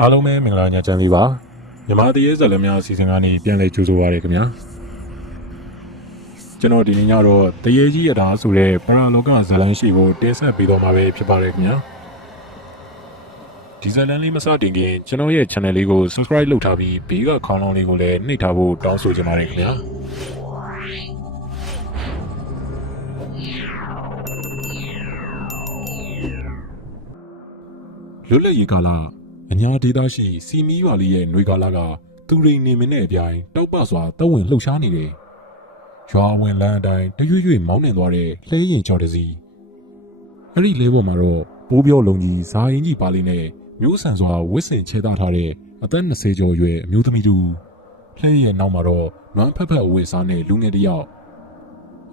အားလုံးပဲမင်္ဂလာညချမ်းလေးပါမြမတရေဇာတ်လမ်းများအစီအစဉ်ကနေပြန်လည်ကြိုဆိုပါရခင်ဗျာကျွန်တော်ဒီနေ့ညတော့တရေကြီးရတာဆိုတဲ့ပရာလောကဇာတ်လမ်းရှိကိုတင်ဆက်ပေးတော့မှာပဲဖြစ်ပါတယ်ခင်ဗျာဒီဇာတ်လမ်းလေးမစတင်ခင်ကျွန်တော်ရဲ့ channel လေးကို subscribe လုပ်ထားပြီးဘေးကခေါင်းလောင်းလေးကိုလည်းနှိပ်ထားဖို့တောင်းဆိုချင်ပါတယ်ခင်ဗျာလွတ်လပ်ရေးကာလအညာဒေသရှိစီမီရွာလေးရဲ့ຫນွေကာလကသူရိန်နေမင်းနဲ့အပြိုင်တောက်ပစွာတဝဝင်လှုပ်ရှားနေတယ်။ရွာဝင်လမ်းအတိုင်းတရွေ့ရွေ့မောင်းနှင်သွားတဲ့လှဲရင်ကြော်တစီ။အဲ့ဒီလဲပေါ်မှာတော့ပိုးပြောလုံးကြီးဇာအင်ကြီးပါလေးနဲ့မျိုးဆန်စွာဝစ်စင်ချဲသားထားတဲ့အသက်20ကျော်အရွယ်အမျိုးသမီးတူလှဲရဲ့နောက်မှာတော့နွမ်းဖက်ဖက်အဝတ်စားနဲ့လူငယ်တစ်ယောက်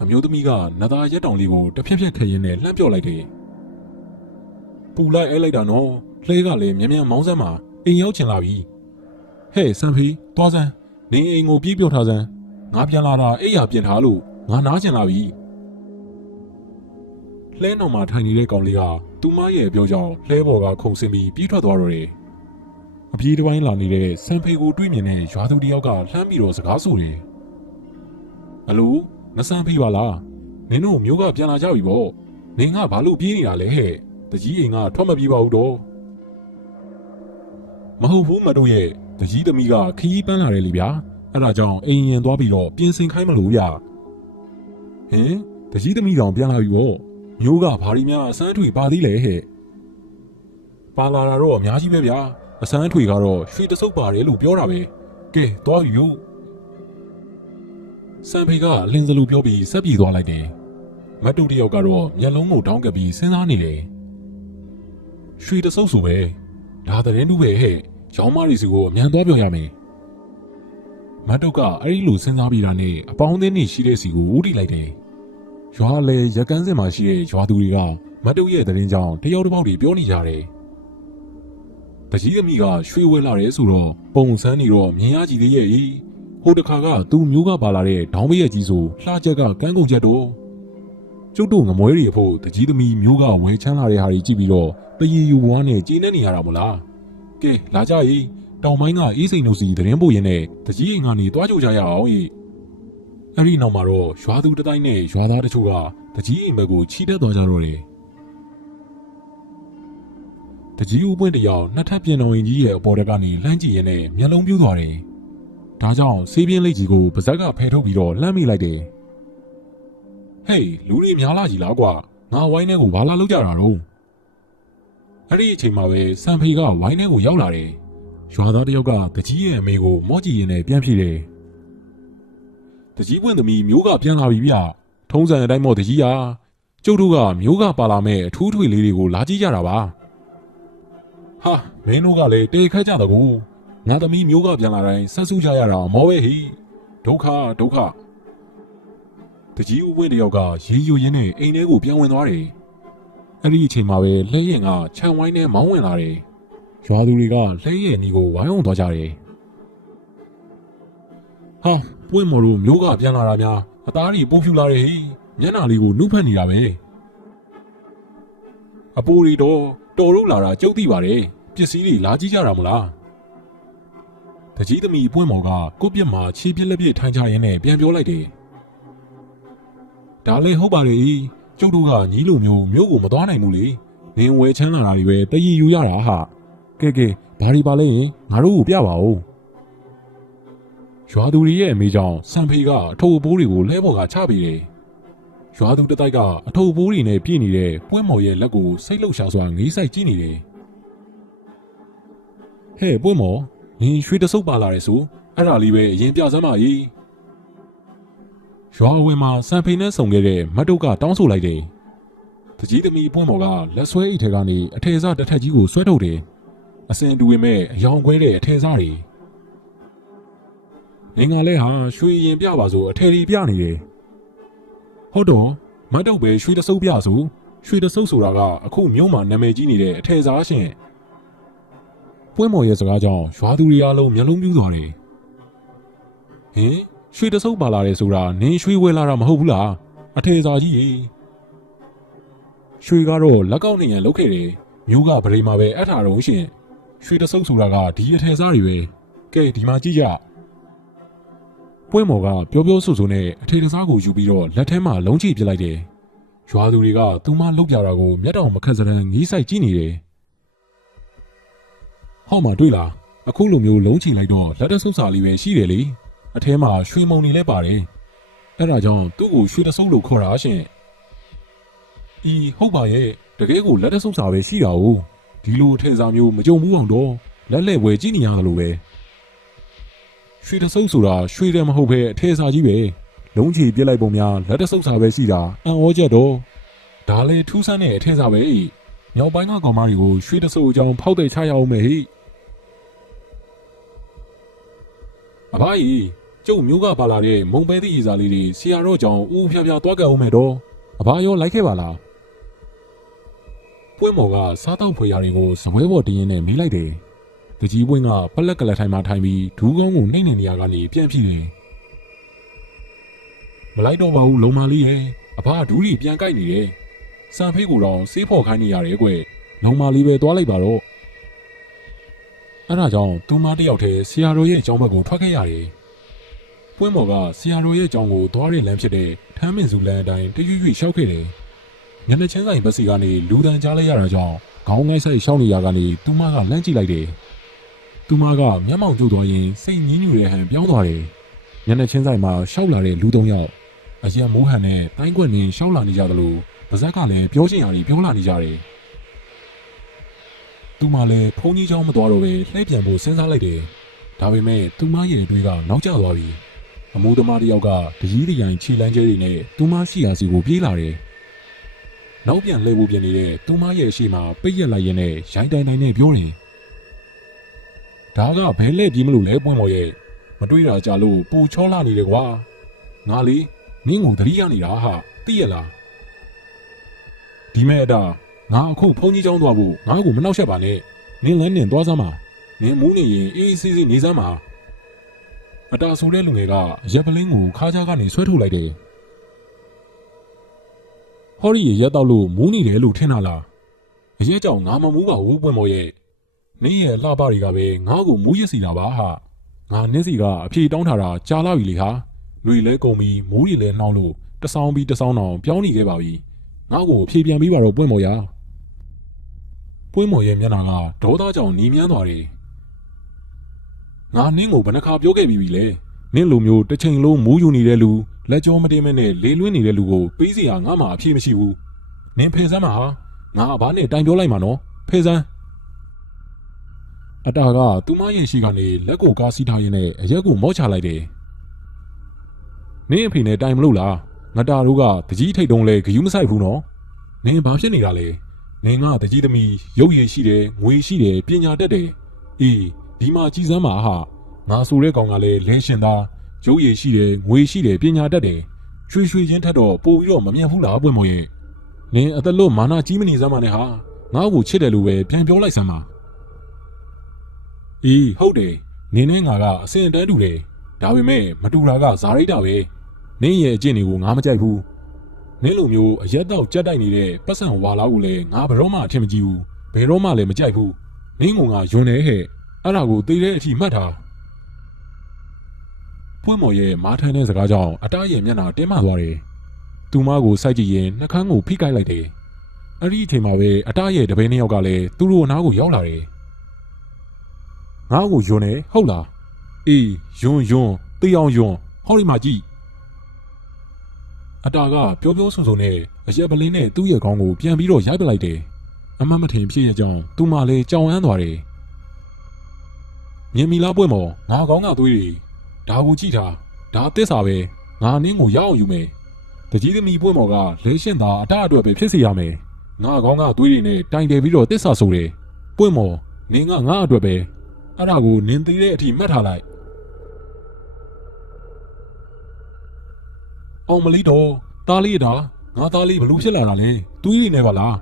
အမျိုးသမီးကနသားရက်တောင်လေးကိုတဖြက်ဖြက်ခရင်နဲ့လှမ်းပြော့လိုက်တယ်။ပူလိုက်လိုက်တာနော်လှဲကလည်းမြန်မြန်မောင်းစမ်းမှာအိမ်ရောက်ချင်လာပြီဟဲ့စံဖီသွားစမ်းနေအိမ်ကိုပြေးပြော့ထားစမ်းငါပြန်လာတာအိပ်ရာပြင်ထားလို့ငါနားချင်လာပြီလှဲနောက်မှာထိုင်နေတဲ့ကောင်လေးကသူမရဲ့ပြောကြောင့်လှဲပေါ်ကခုန်ဆင်းပြီးပြေးထွက်သွားတော့တယ်အပြေးတစ်ပိုင်းလာနေတဲ့စံဖီကိုတွေ့မြင်တဲ့ရွာသူတစ်ယောက်ကလှမ်းပြီးတော့စကားဆိုတယ်အလိုမစံဖီပါလားနင်တို့မျိုးကပြန်လာကြပြီပေါ့နင်ကဘာလို့ပြေးနေတာလဲဟဲ့တကြီးအိမ်ကထွက်မပြေးပါဘူးတော့မဟုတ်ဘူးမတို့ရဲ့တကြီးသမီးကခရီးပန်းလာတယ်လေဗျာအဲ့ဒါကြောင့်အိမ်ရင်သွားပြီးတော့ပြင်ဆင်ခိုင်းမလို့ဗျာဟင်တကြီးသမီးကောင်ပြန်လာပြီပေါ့မျိုးကဘာဒီများအစမ်းထွေပါသေးလဲဟဲ့ပါလာတာတော့အများကြီးပဲဗျာအစမ်းထွေကတော့ရွှေတဆုပ်ပါတယ်လို့ပြောတာပဲကဲသွားပြီယူစံဖေကအလင်းစလူပြောပြီးဆက်ပြေးသွားလိုက်တယ်မတူတယောက်ကတော့မျက်လုံးကိုတောင်းကပ်ပြီးစဉ်းစားနေတယ်ရွှေတဆုပ်ဆိုပဲဒါတဲ့တူပဲဟဲ့ရောင်းမရီစီကိုအမြန်သွားပြောရမယ်မတ်တုတ်ကအဲ့ဒီလိုစဉ်းစားပြီးတာနဲ့အပေါင်းအသင်းတွေရှိတဲ့စီကိုဦးတည်လိုက်တယ်ရွာလေရက်ကန်းစင်မှာရှိတဲ့ရွာသူတွေကမတ်တုတ်ရဲ့သတင်းကြောင့်တယောက်တစ်ပေါက်တွေပြောနေကြတယ်တကြီးသမီးကရွှေဝဲလာတယ်ဆိုတော့ပုံစံနေတော့မြင်ရကြည့်သေးရဲ့ဟိုတခါကသူ့မျိုးကပါလာတဲ့ဒေါင်းမရဲ့ကြီးဆိုလှချက်ကကန်းကုန်ချက်တော့ကျုပ်တို့ငမွဲတွေအဖို့တကြီးသမီးမျိုးကဝဲချမ်းလာတဲ့ဟာတွေကြည့်ပြီးတော့တရီယူဝါးနဲ့ကျင်းနေရတာမို့လားကဲလာကြ၏တောင်ပိုင်းကအေးစိန်တို့စီသတင်းပို့ရင်းနဲ့တကြီးအိမ်ကနေတွားကြကြရအောင်၏အဲ့ဒီနောက်မှာတော့ရွာသူတတိုင်းနဲ့ရွာသားတချို့ကတကြီးအိမ်ဘက်ကိုချီတက်သွားကြတော့တယ်တကြီးဦးပွင့်တယောက်နှစ်ထပ်ပြင်တော်ရင်ကြီးရဲ့အပေါ်တက်ကနေလှမ်းကြည့်ရင်းနဲ့မျက်လုံးပြူးသွားတယ်ဒါကြောင့်ဆေးပြင်းလိတ်ကြီးကိုပါဇက်ကဖယ်ထုတ်ပြီးတော့လှမ်းမိလိုက်တယ်ဟေးလူတွေများလာကြီးလားကွာငါဝိုင်းထဲကိုဘာလာလောက်ကြတာတော့အဲ့ဒီအချိန်မှာပဲစံဖေကဝိုင်းထဲကိုရောက်လာတယ်ရွာသားတယောက်ကတကြီးရဲ့အမေကိုမော့ကြည့်ရင်းနဲ့ပြန်ဖြေတယ်တကြီးပွင့်သမီးမျိုးကပြန်လာပြီဗျထုံးစံအတိုင်းမို့တကြီးဟာကျုပ်တို့ကမျိုးကပါလာမဲ့အထူးထွေလေးတွေကိုလာကြည့်ကြတာပါဟာမင်းတို့ကလည်းတေခတ်ကြတကူငါသမီးမျိုးကပြန်လာတိုင်းဆက်စုကြရတာမောပဲဟိဒုက္ခတကြီးဦးပွင့်တယောက်ကရေယူရင်းနဲ့အိမ်ထဲကိုပြန်ဝင်သွားတယ်အဲ့ဒီအချိန်မှာပဲလှဲရင်ကခြံဝိုင်းထဲမောင်းဝင်လာတယ်။ရွာသူတွေကလှဲရင်နီကိုဝိုင်းအောင်သွားကြတယ်။ဟာပွင့်မော်တို့မျိုးကပြန်လာတာများအသားတွေပိုးဖြူလာတယ်ဟိမျက်နှာလေးကိုနှုတ်ဖက်နေတာပဲ။အပိုးတွေတော့တော်လို့လာတာကြုတ်သိပါတယ်။ပစ္စည်းတွေလာကြည့်ကြတာမလား။တကြီးသမီးပွင့်မော်ကကိုပြက်မှာခြေပြက်လက်ပြက်ထိုင်ကြရင်းနဲ့ပြန်ပြောလိုက်တယ်။ဒါလည်းဟုတ်ပါလေ။ကျုပ်တို့ကညီလိုမျိုးကိုမသွားနိုင်ဘူးလေနင်းဝဲချမ်းလာတာတွေပဲတည်ယူရတာဟာကဲဘာဒီပါလဲငါတို့ကိုပြပါဦးရွာသူတွေရဲ့အမေကြောင့်စံဖေကအထုပ်ပိုးတွေကိုလဲပေါ်ကချပေးတယ်ရွာသူတတိုက်ကအထုပ်ပိုးတွေနဲ့ပြည့်နေတဲ့ပွင့်မော်ရဲ့လက်ကိုစိတ်လှုပ်ရှားစွာငေးဆိုင်ကြည့်နေတယ်ဟဲ့ပွင့်မော်နင်ရွှေတဆုပ်ပါလာတယ်ဆိုအဲ့ဒါလေးပဲအရင်ပြစမ်းပါကြီးရွာဝင်မှာစံဖိန်နဲ့ဆုံခဲ့တဲ့မတ်တုတ်ကတောင်းဆိုလိုက်တယ်။တကြီးသမီးပွင့်မော်ကလက်ဆွဲအိတ်ထဲကနေအထည်စားတစ်ထက်ကြီးကိုဆွဲထုတ်တယ်။အစင်တူဝင်မဲ့အယောင်ခွဲတဲ့အထည်စားတွေ။ငင်္ဂါလဲဟာရွှေရင်ပြပါဆိုအထည်တွေပြနေတယ်။ဟုတ်တော့မတ်တုတ်ပဲရွှေတဆုပ်ပြဆိုရွှေတဆုပ်ဆိုတာကအခုမြို့မှာနာမည်ကြီးနေတဲ့အထည်စားရှင်။ပွင့်မော်ရဲ့စကားကြောင့်ရွာသူတွေအားလုံးမျက်လုံးပြူးသွားတယ်။ဟင်ရွှေတဆုပ်ပါလာတယ်ဆိုတာနင်းရွှေဝဲလာတာမဟုတ်ဘူးလားအထေစာကြီးရွှေကတော့လက်ကောက်နေရန်လုတ်ခဲ့တယ်မျိုးကဗရိမာပဲအထာတော့ရှင် ရွှေတဆုပ်ဆိုတာကဒီအထည်စားတွေပဲကဲဒီမှာကြည့်ကြပွင့်မော်ကပြောဆိုဆိုနဲ့အထည်တစားကိုယူပြီးတော့လက်ထဲမှာလုံးချပစ်လိုက်တယ်ရွာသူတွေကသူမလှုပ်ပြတာကိုမျက်တောင်မခက်စရန်ငီးဆိုင်ကြည့်နေတယ်ဟောက်မှာတွေ့လားအခုလိုမျိုးလုံးချလိုက်တော့လက်တဆုပ်စာလေးပဲရှိတယ်လေအထဲမှာရွှေမုံတွေလည်းပါတယ်အဲ့ဒါကြောင့်သူ့ကိုရွှေတဆုပ်လို့ခေါ်တာရှင်ဟုတ်ပါရဲ့တကယ်ကိုလက်တဆုပ်စာပဲရှိတာ哦ဒီလိုအထည်စာမျိုးမကြုံဘူးအောင်တော့လက်လဲဝယ်ကြည့်နေရတယ်လို့ပဲရွှေတဆုပ်ဆိုတာရွှေတယ်မဟုတ်ပဲအထည်စာကြီးပဲလုံးချပြစ်လိုက်ပုံများလက်တဆုပ်စာပဲရှိတာအံ့ဩချက်တော့ဒါလေထူးဆန်းတဲ့အထည်စာပဲညောင်ပိုင်းကကောင်မတွေကိုရွှေတဆုပ်အကြောင်းဖောက်တဲ့ချရအောင်မယ်ဟိအဘကြီးကျုပ်မျိုးကပါလာတဲ့မုံပဲသည့်အစာလေးတွေဆရာတော်ကြောင့်ဦးဖျားဖျားသွားကြအောင်မယ်တော့အဘရောလိုက်ခဲ့ပါလားပွင့်မော်ကစားတောက်ဖွေရာတွေကိုစပွဲပေါ်တင်းရင်းနဲ့မေးလိုက်တယ်တကြီးပွင့်ကပလက်ကလထိုင်မှထိုင်ပြီးဒူးကောင်းကိုနှိမ့်နေနေရကနေပြန်ဖြစ်တယ်မလိုက်တော့ပါဘူးလုံမလေးရဲ့အဘဒူးကြီးပြန်ကြိုက်နေတယ်စံဖေးကိုတော့ဆေးဖော်ခိုင်းနေရတယ်ကွလုံမလေးပဲသွားလိုက်ပါတော့အဲ့ဒါကြောင့်သူမတယောက်တည်းဆရာတော်ရဲ့အကြောင်းဘက်ကိုထွက်ခဲ့ရတယ်ပွင့်မော်ကဆရာတော်ရဲ့အကြောင်းကိုသွားတဲ့လမ်းဖြစ်တဲ့ထမ်းမင်စုလမ်းအတိုင်းတရွရွရှောက်ခဲ့တယ်ညနေချင်းဆိုင်ဘက်စီကနေလူတန်းကြားလိုက်ရတာကြောင့်ခေါင်းငိုက်ဆိုင်ရှောင်းနေရကနေသူမကလန့်ကြည့်လိုက်တယ်သူမကမျက်မှောင်ကျသွားရင်စိတ်ညှင်းညူတဲ့ဟန်ပြောင်းသွားတယ်ညနေချင်းဆိုင်မှာရှောက်လာတဲ့လူ၃ယောက်အရက်မိုးဟန်နဲ့တိုင်းကွက်နဲ့ရှောက်လာနေကြသလိုပါဇက်ကလည်းပြောချင်ရာတွေပြောလာနေကြတယ်သူမလည်းဖုန်းကြီးเจ้าမသွားတော့ပဲလှည့်ပြန်ဖို့စဉ်းစားလိုက်တယ်ဒါပေမဲ့သူမရဲ့အတွင်းကနောက်ကျသွားပြီအမိုးသမားတစ်ယောက်ကတကြီးတရိုင်ခြေလမ်းကျဲတွေနဲ့သူမရှိရာစီကိုပြေးလာတယ်နောက်ပြန်လှည့်ဖို့ပြင်နေတဲ့သူမရဲ့အရှိမပိတ်ရက်လိုက်ရင်းနဲ့ရိုင်းတိုင်တိုင်နဲ့ပြောတယ်ဒါကဘဲလဲပြေးမလို့လဲပွင့်မော်ရဲ့မတွေးတာကြလို့ပူချောလာနေတယ်ကွာငါလေနင်းကိုသတိရနေတာဟာသိရလားဒီမဲ့အတာငါအခုဖုန်းကြီးเจ้าသွားဖို့ငါ့ကိုမနှောက်ယှက်ပါနဲ့နင်းလန်းနင်းသွားစမ်းပါနင်းမူးနေရင်အေးအေးဆေးဆေးနေစမ်းပါအတာဆိုတဲ့လူငယ်ကရက်ပလင်းကိုခါးချားကနေဆွဲထုတ်လိုက်တယ်ဟော်ရီရက်တော့လို့မူးနေတယ်လို့ထင်တာလားအရက်ကြောင့်ငါမမူးပါဘူးပွင့်မော်ရဲ့နင်းရဲ့လှပတွေကပဲငါ့ကိုမူးရစီတာပါဟာငါနင်းစီကအဖြေတောင်းထားတာကြာလာပြီလေဟာຫນွေလဲကုန်ပြီးမိုးရီလဲနှောင်းလို့တဆောင်းပြီးတဆောင်းအောင်ပြောင်းနေခဲ့ပါပြီငါ့ကိုအဖြေပြန်ပြီးပါတော့ပွင့်မော်ရပွင့်မော်ရဲ့မျက်နှာကဒေါသကြောင့်နီးမြန်းသွားတယ်ငါနင်းကိုဘယ်နှခါပြောခဲ့ပြီလဲနင်းလိုမျိုးတစ်ချိန်လုံးမူးယူနေတဲ့လူလက်ကြောမတင်းမဲနဲ့လေးလွင်းနေတဲ့လူကိုပေးစီဟာငါမှအဖြေမရှိဘူးနင်းဖယ်စမ်းပါဟာငါအဘနဲ့တိုင်ပြောလိုက်မှာနော်ဖယ်စမ်းအတာကသူမရဲ့ရှိကနေလက်ကိုကားစီးထားရင်းနဲ့အရက်ကိုမော့ချလိုက်တယ်နင်းအဖေနဲ့တိုင်မလို့လားငတာတို့ကတကြီးထိတ်တုံးလဲဂယူးမဆိုင်ဘူးနော်နင်းဘာဖြစ်နေတာလဲနင်းကတကြီးသမီးရုပ်ရည်ရှိတယ်ငွေရှိတယ်ပညာတတ်တယ်အေးဒီမှာကြည်စမ်းပါဟာငါဆိုတဲ့ကောင်ကလည်းလဲရှင်သားရုပ်ရည်ရှိတယ်ငွေရှိတယ်ပညာတတ်တယ်ရွှေရွှေချင်းထက်တော့ပို့ပြီးတော့မမြတ်ဘူးလားပွင့်မော်ရဲ့နင်းအသက်လို့မာနာကြီးမနေစမ်းပါနဲ့ဟာငါ့ကိုချစ်တယ်လို့ပဲပြန်ပြောလိုက်စမ်းပါအေးဟုတ်တယ်နင်းနဲ့ငါကအစင်တန်းတူတယ်ဒါပေမဲ့မတူတာကဇာရိတ်တာပဲနင်းရဲ့အကျင့်တွေကိုငါမကြိုက်ဘူးနင်းလိုမျိုးအရက်တော့ကြက်တိုက်နေတဲ့ပတ်စံဝါလာကိုလည်းငါဘယ်တော့မှအထင်မကြီးဘူးဘယ်တော့မှလည်းမကြိုက်ဘူးနင်းကငါယွန်းနေဟဲ့အဲ့ဒါကိုသိတဲ့အထိမှတ်ထားပွင့်မော်ရဲ့မားထန်းတဲ့စကားကြောင့်အတားရဲ့မျက်နှာတင်းမာသွားတယ်သူမကိုစိုက်ကြည့်ရင်နှကန်းကိုဖိကိုက်လိုက်တယ်အဲ့ဒီအချိန်မှာပဲအတားရဲ့တပည့်နှစ်ယောက်ကလည်းသူတို့အနားကိုရောက်လာတယ်ငါ့ကိုယွန်းနေဟုတ်လားအေးယွန်းတေးအောင်ယွန်းဟောဒီမှာကြည့်အတာကပြောဆိုနဲ့အရက်ပလင်းနဲ့သူ့ရဲ့ခေါင်းကိုပြန်ပြီးတော့ရိုက်ပလိုက်တယ်အမတ်မထင်ဖြစ်ရဲ့ကြောင့်သူမလည်းကြောင်အန်းသွားတယ်မြင်မီလားပွင့်မော်ငါကောင်းကသွေးတွေဒါကိုကြည့်ထားဒါသစ္စာပဲငါနင်းကိုရအောင်ယူမယ်တကြီးသမီးပွင့်မော်ကလဲရှင်းသားအတာအတွက်ပဲဖြစ်စေရမယ်ငါကောင်းကသွေးတွေနဲ့တိုင်တယ်ပြီးတော့သစ္စာဆိုတယ်ပွင့်မော်နင်းကငါအတွက်ပဲအဲ့ဒါကိုနင်းသေးတဲ့အထိမှတ်ထားလိုက်အောင်မလေးတော့သားလေးတာငါသားလေးဘလို့ဖြစ်လာတာလဲသွေးရည်နေပါလား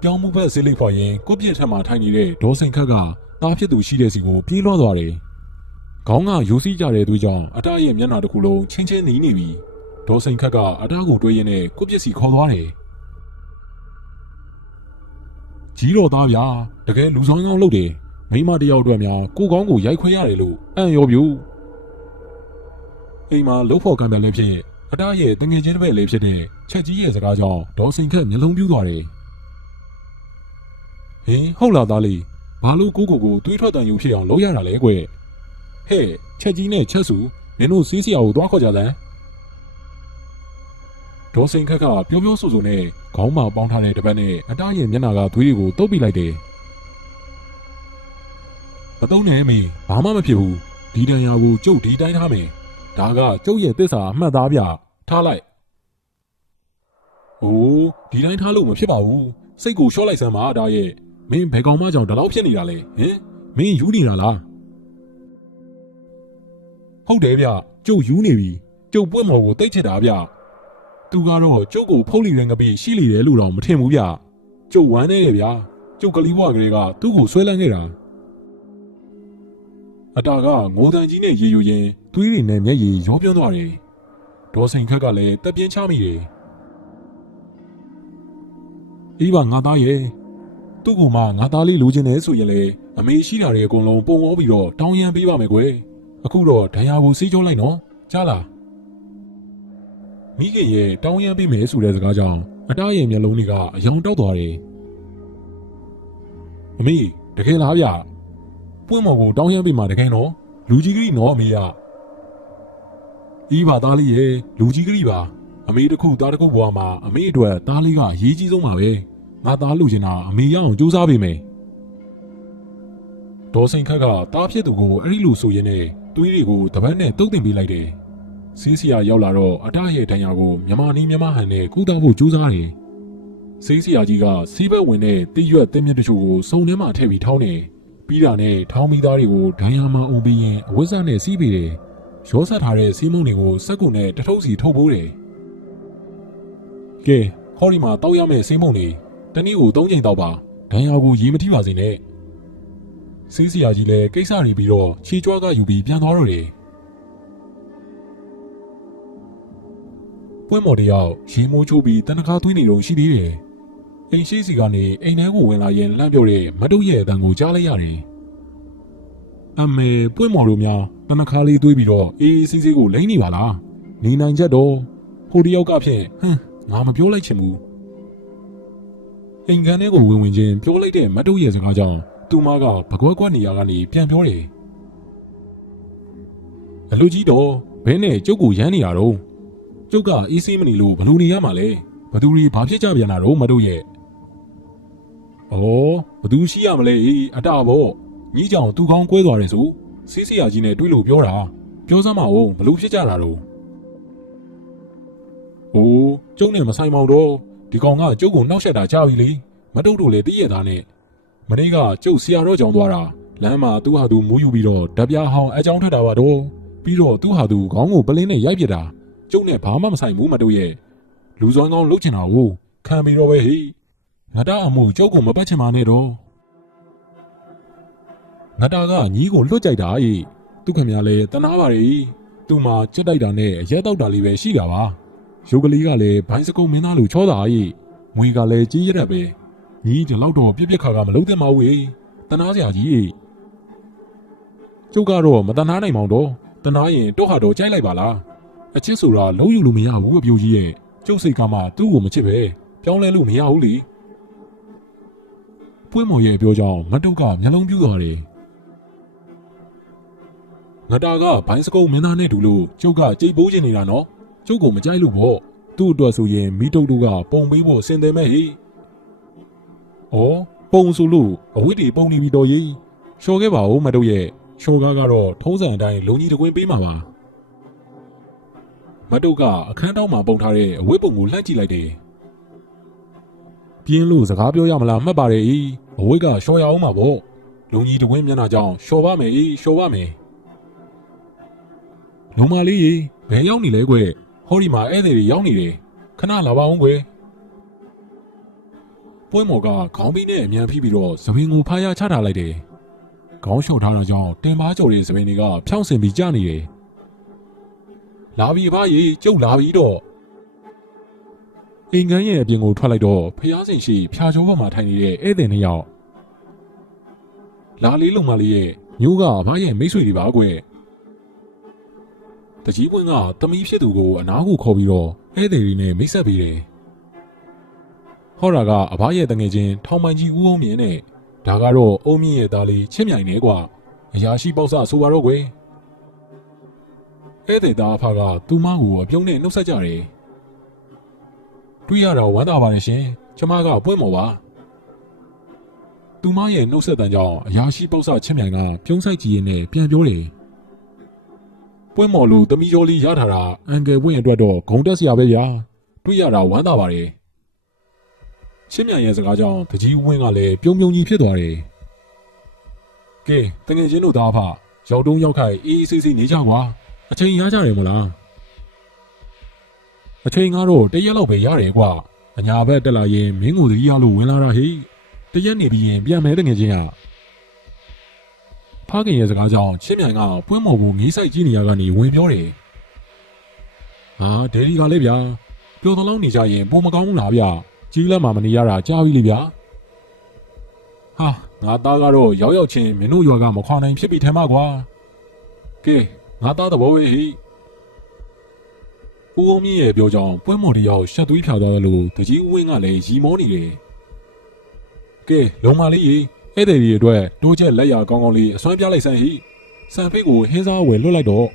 ပြောင်းမှုဘက်ဆေးလိပ်ဖွာရင်ကိုပြည့်ထက်မှထိုင်နေတဲ့ဒေါ်စိန်ခက်ကသားဖြစ်သူရှိတဲ့စီကိုပြေးလွှားသွားတယ်ခေါင်းကရိုးစီးကြတဲ့သွေးကြောင့်အတားရဲ့မျက်နှာတစ်ခုလုံးချင်းချင်းနီးနေပြီဒေါ်စိန်ခက်ကအတားကိုတွေးရင်းနဲ့ကိုပြည့်စီခေါ်သွားတယ် ကြီးတော်သားဗျာတကယ်လူစွမ်းကောင်းလုပ်တယ်မိမတယောက်အတွက်များကိုကောင်းကိုရိုက်ခွဲရတယ်လို့အံ့ရောပြူအိမ်မှာလှုပ်ဖို့ကံတယ်လည်းဖြစ်အတားရဲ့တငယ်ချင်းတစ်ပည့်လေးဖြစ်တဲ့ချက်ကြီးရဲ့စကားကြောင့်ဒေါ်စိန်ခက်မျက်လုံးပြူးသွားတယ်ဟင်ဟုတ်လားသားလေးဘာလို့ကိုတွေးထွက်တန်ယူဖြစ်အောင်လုပ်ရတာလဲကွဟဲ့ချက်ကြီးနဲ့ချက်စုမင်းတို့စီးစရာကိုသွားခေါ်ကြတယ်ဒေါ်စိန်ခက်ကပြောဆိုနဲ့ခေါင်းမှာပေါင်းထားတဲ့တပတ်နဲ့အတားရဲ့မျက်နှာကသွေးတွေကိုတုပ်ပြလိုက်တယ်မတုံးနဲ့မေဘာမှမဖြစ်ဘူးဒီတန်ရာကိုကျုပ်ဒီတိုင်းထားမယ်ဒါကကျုပ်ရဲ့သစ္စာအမှတ်သားဗျထားလိုက်အိုးဒီတိုင်းထားလို့မဖြစ်ပါဘူးစိတ်ကိုလျှော့လိုက်စမ်းပါဒါရဲ့မင်းဘယ်ကောင်မှကြောင့်ဒီလောက်ဖြစ်နေတာလဲဟင်မင်းယူနေတာလားဟုတ်တယ်ဗျကျုပ်ယူနေပြီကျုပ်ပွင့်မော်ကိုတိတ်ချစ်တာဗျသူကတော့ကျုပ်ကိုဖုတ်လိတဲ့ငပိရှိလိတယ်လို့တော့မထင်ဘူးဗျကျုပ်ဝမ်းနေတယ်ဗျကျုပ်ကလေးဘွားကလေးကသူ့ကိုဆွဲလန်းခဲ့တာအတာကငိုတန်ကြီးနဲ့ရေယူရင်သွေးတွေနဲ့မျက်ရည်ရောပြွန်းသွားတယ်ဒေါ်စိန်ခက်ကလည်းတက်ပြင်းချမိတယ်အေးပါငါသားရဲ့သူ့ကမှငါသားလေးလိုချင်တယ်ဆိုရင်လေအမေရှိတာတွေအကုန်လုံးပုံအောပြီးတော့တောင်းရမ်းပေးပါမယ်ကွယ်အခုတော့ဒဏ်ရာကိုစေးကြောလိုက်နော်ကြားလားမိခင်ရဲ့တောင်းရမ်းပေးမယ်ဆိုတဲ့စကားကြောင့်အတားရဲ့မျက်လုံးတွေကအယောင်တောက်သွားတယ်အမေတကယ်လားဗျပွင့်မော်ကိုတောင်းရမ်းပေးမှတကယ်နော်လူကြီးကလေးနော်အမေကအေးပါသားလေးရဲ့လူကြီးကလေးပါအမေတခုသားတခုဘွားမှာအမေအတွက်သားလေးကအရေးကြီးဆုံးပါပဲငါသားလူချင်တာအမေရအောင်ကြိုးစားပေးမယ်ဒေါ်စိန်ခက်ကသားဖြစ်သူကိုအဲ့ဒီလိုဆိုရင်းနဲ့သွေးတွေကိုတပတ်နဲ့တုပ်တင်ပေးလိုက်တယ်ဆေးဆရာရောက်လာတော့အတားရဲ့ဒဏ်ရာကိုမြမနီးမြမဟန်နဲ့ကုသဖို့ကြိုးစားတယ်ဆေးဆရာကြီးကဆေးဘက်ဝင်တဲ့တိရွက်တင်းမြင့်တချို့ကိုစုံထဲမှာထည့်ပြီးထောင်းတယ်ပြီးတာနဲ့ထောင်းမိသားတွေကိုဒဏ်ရာမှအုပ်ပြီးရင်အဝတ်စားနဲ့စီးပေးတယ်ရောဆက်ထားတဲ့ဆေးမုံတွေကိုစက်ကုံနဲ့တထုပ်စီထုတ်ပိုးတယ်ကဲဟောဒီမှာတောက်ရမယ့်ဆေးမုံတွေတနည်းကို၃ချိန်တောက်ပါဒဏ်ရာကိုရေမထိပါစေနဲ့ဆေးဆရာကြီးလည်းကိစ္စတွေပြီးတော့ခြေကြွားကယူပြီးပြန်သွားတော့တယ်ပွင့်မော်တယောက်ရေမိုးချိုးပြီးတနခါသွင်းနေတော့ရှိသေးတယ်အိမ်ရှိစီကနေအိမ်ထဲကိုဝင်လာရင်လန့်ပြော့တဲ့မတုတ်ရဲ့အတန်ကိုကြားလိုက်ရတယ်အမေပွင့်မော်တို့များတနခါလေးသွေးပြီးတော့အေးစီးစီးကိုလိမ့်နေပါလားနေနိုင်ချက်တော့ဟိုတယောက်ကဖြင့်ငါမပြောလိုက်ချင်ဘူးအိမ်ခန်းထဲကိုဝင်ချင်းပြောလိုက်တဲ့မတုတ်ရဲ့စကားကြောင့်သူမကဘကွက်ကွက်နေရကနေပြန်ပြောတယ်အလူကြီးတော့ဘဲနဲ့ကျုပ်ကိုရမ်းနေရတော့ကျုပ်ကအေးဆေးမနေလို့ဘလူနေရမှာလဲဘသူတွေဘာဖြစ်ကြပြန်တာတော့မတုတ်ရဲ့ဩဘသူရှိရမလဲအတားပေါ့ညီကြောင်သူကောင်းကွဲသွားတယ်ဆိုဆေးဆရာကြီးနဲ့တွေ့လို့ပြောတာပြောစမ်းမအောင်ဘလူဖြစ်ကြတာတော့အိုးကျုံနဲ့မဆိုင်မောင်တော့ဒီကောင်ကကျုပ်ကိုနှောက်ယှက်တာကြားပြီလေမတုတ်တို့လည်းတည့်ရသားနဲ့မနေ့ကကျုပ်ဆရာတော်ကြောင်သွားတာလမ်းမှာသူ့ဟာသူမူးယူပြီးတော့ဓပြဟောင်းအကြောင်းထွက်တာပါတော့ပြီးတော့သူ့ဟာသူခေါင်းကိုပလင်းနဲ့ရိုက်ပြတာကျုပ်နဲ့ဘာမှမဆိုင်ဘူးမတုတ်ရဲ့လူစွမ်းကောင်းလှုပ်ချင်တာကိုခံပြီးတော့ပဲဟိငါတာအမှုကျုပ်ကိုမပတ်ချင်ပါနဲ့တော့ငါတာကညီးကိုလွတ်ကြိုက်တာသူခင်ဗျားလဲတနာပါလေသူ့မှာကြက်တိုက်တာနဲ့ရဲတောက်တာလေးပဲရှိတာပါရုပ်ကလေးကလည်းဘိုင်းစကုံမင်းသားလိုချောတာငွေကလည်းကြီးရက်ပဲညီးဒီလောက်တော့ပြက်ခါကမလုံးသင့်ပါဘူးတနာစရာကြီးကျုပ်ကတော့မတနာနိုင်မောင်တော့တနာရင်တော့ဟာတော့ကြိုက်လိုက်ပါလားအချစ်ဆိုတာလုံးယူလို့မရဘူးအပြိုကြီးရဲ့ကျုပ်စိတ်ကမှသူ့ကိုမချစ်ပဲပြောင်းလဲလို့မရဘူးလေပွင့်မော်ရဲ့ပြောကြောင်းမတုတ်ကမျက်လုံးပြူးသွားတယ်ငါတာကဘိုင်းစကုံမင်းသားနဲ့တူလို့ကျုပ်ကကြိတ်ပိုးချင်နေတာနော်ကျုပ်ကိုမကြိုက်လို့ပေါ့သူ့အတွက်ဆိုရင်မိတုတ်တို့ကပုံပေးဖို့စင်တယ်မဲ့ဟိဩပုံဆိုလို့အဝိတ္တိပုံနေပြီတော်ကြီးလျှော်ခဲ့ပါဦးမတုတ်ရဲ့လျှော်ကားကတော့ထုံးစံအတိုင်းလုံကြီးတကွင်းပေးမှာပါမတုတ်ကအခန်းတောင်းမှာပုံထားတဲ့အဝိပုံကိုလှမ်းကြည့်လိုက်တယ်ပြင်းလို့စကားပြောရမလားမှတ်ပါတယ်အဝိကလျှော်ရအောင်ပါပေါ့လုံကြီးတကွင်းမျက်နှာကြောင့်လျှော်ပါမယ်လျှော်ပါမယ်လုံမလေးဘယ်ရောက်နေလဲကွဟောဒီမှာဧည့်သည်တွေရောက်နေတယ်ခဏလာပါအောင်ကွပွင့်မော်ကခေါင်းပြီးနဲ့အမြန်ဖိပြီးတော့သပင်ကိုဖားရချထားလိုက်တယ်ခေါင်းလျှော်ထားတာကြောင့်တင်ပါကြော်တဲ့သပင်တွေကဖြောင်းဆင်ပြီးကျနေတယ်လာပြီဖားကျုပ်လာပြီတော့ အိမ်ကန်းရဲ့အပြင်ကိုထွက်လိုက်တော့ဖျားစင်ရှိဖြာကျောဘက်မှာထိုင်နေတဲ့ဧည့်သည်နှစ်ယောက်လာလေးလုံမလေးရဲ့မျိုးကဘာရဲ့မိတ်ဆွေတွေပါကွတကြီးပွင့်ကသမီးဖြစ်သူကိုအနားကိုခေါ်ပြီးတော့ဧည့်သည်တွေနဲ့မိတ်ဆက်ပေးတယ်ဟောတာကအဘရဲ့တငယ်ချင်းထောင်ပိုင်ကြီးဦးအောင်မြင့်နဲ့ဒါကတော့အုံးမြင့်ရဲ့သားလေးချစ်မြိုင်နေကွာအရာရှိပေါက်စဆိုပါတော့ကွယ်ဧည့်သည်သားအဖကသူမကိုအပြုံးနဲ့နှုတ်ဆက်ကြတယ်တွေ့ရတော့ဝမ်းသာပါတယ်ရှင်ကျမကပွင့်မော်ပါသူမရဲ့နှုတ်ဆက်တန်းကြောင့်အရာရှိပေါက်စချစ်မြိုင်ကပြုံးဆိုင်ကြည့်ရင်းနဲ့ပြန်ပြောတယ်ပွင့်မော်လူသမီးကျော်လေးရထားတာအန်ကယ်ပွင့်အတွက်တော့ဂုံတက်စရာပဲဗျာတွေ့ရတာဝမ်းသာပါတယ်ချစ်မြိုင်ရဲ့စကားကြောင့်တကြီးဝင်းကလည်းပြုံးပြုံးကြီးဖြစ်သွားတယ်ကဲတငယ်ချင်းတို့သားအဖရောက်တုံးရောက်ခိုက်အေးအေးဆေးဆေးနေကြကွာအချိန်ရကြတယ်မလားအချိန်ကတော့တရက်လောက်ပဲရတယ်ကွာအညာဘက်တက်လာရင်မင်းကိုတတိယလို့ဝင်လာတာဟိတရက်နေပြီးရင်ပြန်မယ်တငယ်ချင်းကဖခင်ရဲ့စကားကြောင့်ချစ်မြိုင်ကပွင့်မော်ကိုငေးဆိုင်ကြည့်နေရကနေဝင်ပြောတယ်ဟာဒယ်ဒီကလည်းဗျာပျော်သလောက်နေကြရင်ပုံမကောင်းဘူးလားဗျကြီးလက်မှမနေရတာကြားပြီလေဗျာဟာငါသားကတော့ရောက်ရောက်ချင်းမင်းတို့ရွာကမခွာနိုင်ဖြစ်ပြီထဲမှာကွာကဲငါသားသဘောပဲဟိဦးအောင်မြင့်ရဲ့ပြောကြောင့်ပွင့်မော်တယောက်ရှက်သွေးဖြာသွားတယ်လို့တကြီးဦးဝင်းကလည်းရီမောနေတယ်ကဲလုံမလေးဧည့်သည်တွေအတွက်တိုးချက်လက်ရကောင်းကောင်းလေးအစွမ်းပြလိုက်စမ်းဟိစံဖိတ်ကိုဟင်းစားဝယ်လွတ်လိုက်တော့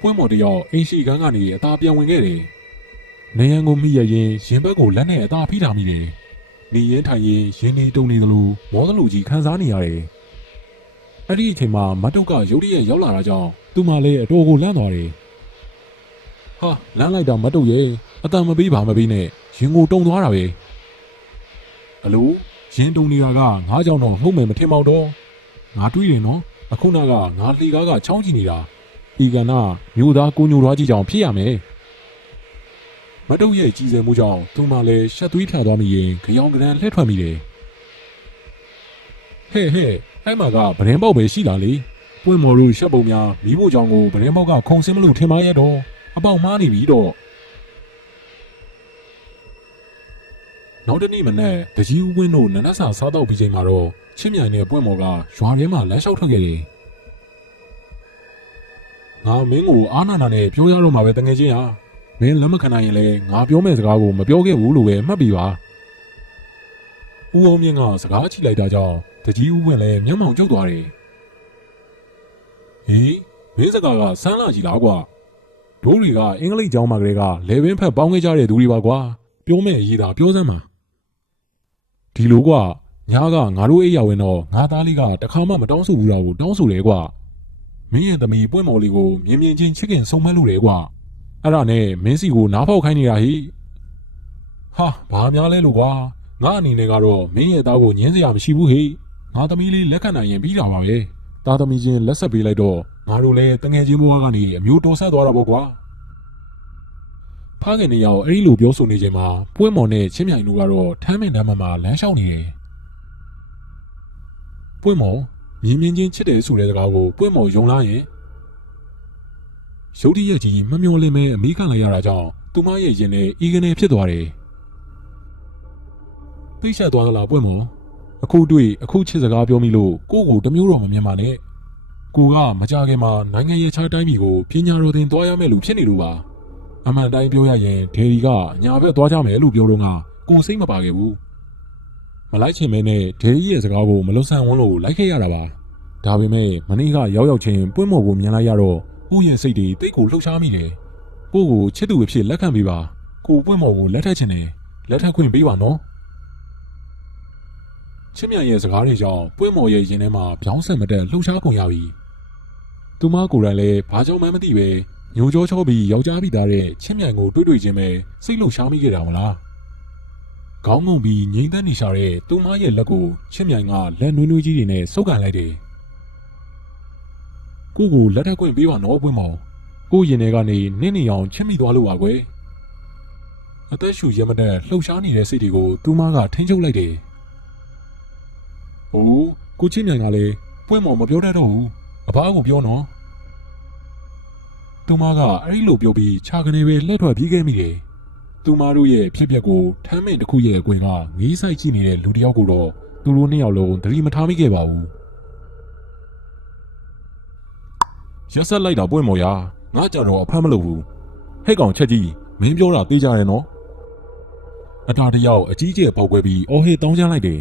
ပွင့်မော်တယောက်အိမ်ရှိကန်းကနေအသာပြန်ဝင်ခဲ့တယ်နေရန်ကိုမိရရင်ရင်ဘက်ကိုလက်နဲ့အသာဖိထားမိတယ်နေရင်ထိုင်ရင်ရင်းနေတုံနေသလိုမောသလိုကြီးခန်းစားနေရတယ်အဲ့ဒီအချိန်မှာမတ်တုတ်ကရုတ်တရက်ရောက်လာတာကြောင့်သူမလည်းအတော်ကိုလန့်သွားတယ်ဟာလမ်းလိုက်တာမတ်တုတ်ရဲ့အတန်မပေးပါမပေးနဲ့ရင်ကိုတုံသွားတာပဲအလိုရင်တုံနေတာကငါးကြောင်တော့မှုတ်မယ်မထင်ပါတော့ငါတွေးတယ်နော်အခုနကငါလှီကားကချောင်းကြည့်နေတာဤကနာမျိုးသားကိုညိုသွားကြည့်ကြောင်ဖြစ်ရမယ်မတ်တုတ်ရဲ့ကြီးစံမှုကြောင့်သူမလည်းရှက်သွေးဖြာသွားမိရင်ကြောင်ကရန်လှည့်ထွက်မိတယ်ဟဲ့အဲ့မှာကဗရင်ပေါက်ပဲရှိလာလေပွင့်မော်တို့ရှက်ပုံများမိဖို့ကြောင့်ကိုဗရင်ပေါက်ကခုံစင်းမလို့ထင်ပါရဲ့တော့အပေါက်မှားနေပြီတော့နောက်တနေ့မနေ့တကြီးဦးဝင်းတို့နနက်စာစားတော့ပြီးချိန်မှာတော့ချစ်မြိုင်နဲ့ပွင့်မော်ကရွာထဲမှာလမ်းလျှောက်ထွက်ခဲ့တယ်ငါမင်းကိုအားနာနာနဲ့ပြောရတော့မှာပဲတငယ်ချင်းဟာမင်းလက်မခံနိုင်ရင်လည်းငါပြောမယ့်စကားကိုမပြောခဲ့ဘူးလို့ပဲမှတ်ပြီးပါဦးအောင်မြင့်ကစကားချိလိုက်တာကြောင့်တကြီးဦးဝင်းလည်းမျက်မှောင်ကျုပ်သွားတယ်ဟေးမင်းစကားကစမ်းလာကြည့်လားကွာတို့တွေကအင်္ဂလိပ်ကျောင်းမှာကလေးကလေဘင်းဖက်ပေါင်းခဲ့ကြတဲ့သူတွေပါကွာပြောမယ့်အရေးသာပြောစမ်းပါဒီလိုကွာညာကငါတို့အိယာဝင်တော့ငါသားလေးကတခါမှမတောင်းဆိုဘူးတာကိုတောင်းဆိုတယ်ကွာမင်းရဲ့သမီးပွင့်မော်လေးကိုမြင်မြင်ချင်းချစ်ခင်ဆုံမလို့တယ်ကွာအဲ့ဒါနဲ့မင်းစီကိုနားဖောက်ခိုင်းနေတာဟိဟာဘာများလဲလို့ကွာငါအနေနဲ့ကတော့မင်းရဲ့သားကိုညင်းစရာမရှိဘူးဟိငါသမီးလေးလက်ခံနိုင်ရင်ပြီးတာပါပဲသားသမီးချင်းလက်ဆက်ပေးလိုက်တော့ငါတို့လည်းတငယ်ချင်းဘဝကနေအမျိုးတော်ဆက်သွားတာပေါ့ကွာဖခင်နေရောက်အဲ့ဒီလိုပြောဆိုနေချိန်မှာပွင့်မော်နဲ့ချင်းမြိုင်တို့ကတော့ထမ်းမင်တမ်းမှာလမ်းလျှောက်နေတယ်ပွင့်မော်မြင်းမြင်းချင်းချစ်တယ်ဆိုတဲ့စကားကိုပွင့်မော်ယုံလားရင်ရုတ်တရက်ကြီးမမျော်လင့်မဲအမိခံလိုက်ရတာကြောင့်သူမရဲ့ရင်ထဲဤကနေဖြစ်သွားတယ်သိချက်သွားသလားပွင့်မော်အခုတွေ့အခုချစ်စကားပြောမိလို့ကိုယ့်ကိုတမျိုးတော့မမြင်ပါနဲ့ကိုကမကြခင်မှာနိုင်ငံရေးခြားတိုင်းပြည်ကိုပညာတော်သင်သွားရမယ့်လူဖြစ်နေလို့ပါအမှန်တိုင်းပြောရရင်ဒေဒီကညာဘက်သွားကြမယ်လို့ပြောတော့ငါကိုစိတ်မပါခဲ့ဘူးမလိုက်ချင်မဲနဲ့ဒေဒီရဲ့စကားကိုမလွတ်ဆန်ဝန်းလို့လိုက်ခဲ့ရတာပါဒါပေမဲ့မနေ့ကရောက်ချင်းပွင့်မော်ကိုမြင်လိုက်ရတော့ကိုရဲ့စိတ်တွေတိတ်ကိုလှုပ်ရှားမိတယ်ကိုကိုချစ်သူအဖြစ်လက်ခံပေးပါကိုပွင့်မော်ကိုလက်ထပ်ချင်တယ်လက်ထပ်ခွင့်ပေးပါနော်ချစ်မြတ်ရဲ့စကားတွေကြောင့်ပွင့်မော်ရဲ့ရင်ထဲမှာပြောင်းဆန်မတက်လှုပ်ရှားကုန်ရပြီသူမကိုယ်တိုင်လည်းဘာကြောင့်မှမသိပဲညိုကြောချောပြီးယောက်ျားပြီးသားတဲ့ချစ်မြတ်ကိုတွေ့ချင်းပဲစိတ်လှုပ်ရှားမိခဲ့တာမလားခေါင်းငုံပြီးငြိမ်သက်နေရှာတဲ့သူမရဲ့လက်ကိုချစ်မြတ်ကလက်နွေးနွေးကြီးတွေနဲ့ဆုပ်ကန်လိုက်တယ်ကိုကိုလက်ထပ်ခွင့်ပေးပါနော်ပွင့်မော်ကိုရင်ထဲကနေနင်းနေအောင်ချစ်မိသွားလို့ပါကွယ်အသက်ရှူရမတဲ့လှုပ်ရှားနေတဲ့စိတ်တွေကိုသူမကထိန်းချုပ်လိုက်တယ်ဟိုးကိုချင်းမြိုင်ကလည်းပွင့်မော်မပြောတတ်တော့ဘူးအဘကိုပြောနော်သူမကအဲ့ဒီလိုပြောပြီးခြာကနေပဲလှည့်ထွက်ပြေးခဲ့မိတယ် သူမတို့ရဲ့ဖြစ်ပျက်ကိုထမ်းမင်းတစ်ခုရဲ့အကွင်ကငေးဆိုင်ကြည့်နေတဲ့လူတစ်ယောက်ကိုတော့သူတို့နှစ်ယောက်လုံးသတိမထားမိခဲ့ပါဘူးရက်ဆက်လိုက်တာပွင့်မော်ရငါကြတော့အဖမ်းမလုပ်ဘူးဟဲ့ကောင်ချက်ကြီးမင်းပြောတာသိကြရဲ့နော်အတားတစ်ယောက်အကြီးကျယ်ပေါက်ကွဲပြီးအော်ဟေးတောင်းချမ်းလိုက်တယ်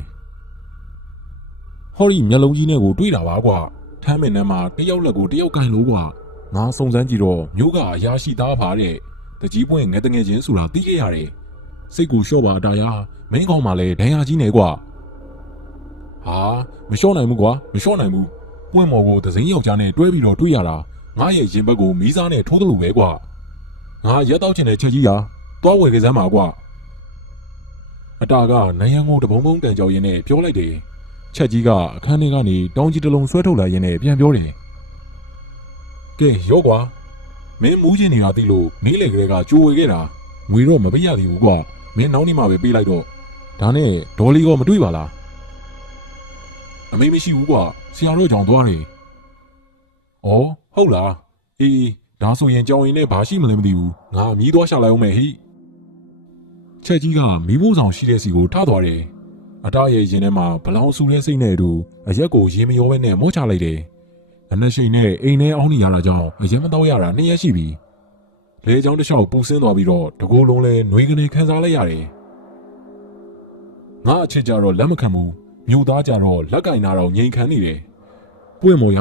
ဟောဒီမျက်လုံးကြီးနဲ့ကိုတွေးတာပါကွာထမ်းမင်းထဲမှာတယောက်လက်ကိုတယောက်ကင်လို့ကွာငါစုံစမ်းကြည့်တော့မျိုးကအရာရှိသားပါတဲ့တကြီးပွင့်ငဲတငယ်ချင်းဆိုတာသိခဲ့ရတယ်စိတ်ကိုလျှော့ပါအတားရမင်းကောင်မှလည်းဒဏ်ရာကြီးနေကွာဟာမလျှော့နိုင်ဘူးကွာမလျှော့နိုင်ဘူးပွင့်မော်ကိုသစိမ်းယောက်ျားနဲ့တွဲပြီးတော့တွေးရတာငါရဲ့ရင်ဘက်ကိုမီးစားနဲ့ထိုးသလိုပဲကွာငါရက်တော့ချင်တဲ့ချက်ကြီးဟာတွားဝယ်ကစားမှာကွာအတားကနိုင်ရန်ကိုတပုံပုံကန်ကြောက်ရင်းနဲ့ပြောလိုက်တယ်ချက်ကြီးကအခန်းထဲကနေတောင်းကြီးတစ်လုံးဆွဲထုတ်လာရင်းနဲ့ပြန်ပြောတယ်ကဲရောကွာမင်းမူးချင်းနေတာသိလို့နေလေကလေးကကြိုးဝေခဲ့တာငွေတော့မပေးရသေးဘူးကွာမင်းနောက်နေ့မှပဲပေးလိုက်တော့ဒါနဲ့ဒေါ်လီကမတွေးပါလားအမေမရှိဘူးကွာဆရာတို့ကြောင့်သွားတယ်ဩဟုတ်လားအေးဒါဆိုရင်ကြောင်ရင်နဲ့ဘာရှိမလဲမသိဘူးငါမြည်သွားရှာလိုက်အောင်မယ်ဟိချက်ကြီးကမီးဖိုးဆောင်ရှိတဲ့စီကိုထားသွားတယ်အတားရဲ့ရင်ထဲမှာဘလောင်ဆူတဲ့စိတ်နဲ့အတူအရက်ကိုရေမရောပဲနဲ့မောချလိုက်တယ်အနှက်ရှိန်နဲ့အိမ်ထဲအောင်းနေရတာကြောင့်အရက်မတော့ရတာ2ရက်ရှိပြီလေချောင်းတစ်လျှောက်ပူဆင်းသွားပြီးတော့တကူလုံးလဲနှွေးကနေခန်းစားလိုက်ရတယ်ငါအချစ်ကြတော့လက်မခံဘူးမြို့သားကြတော့လက်ကင်နာတော့ငိန်ခံနေတယ်ပွင့်မော်ရ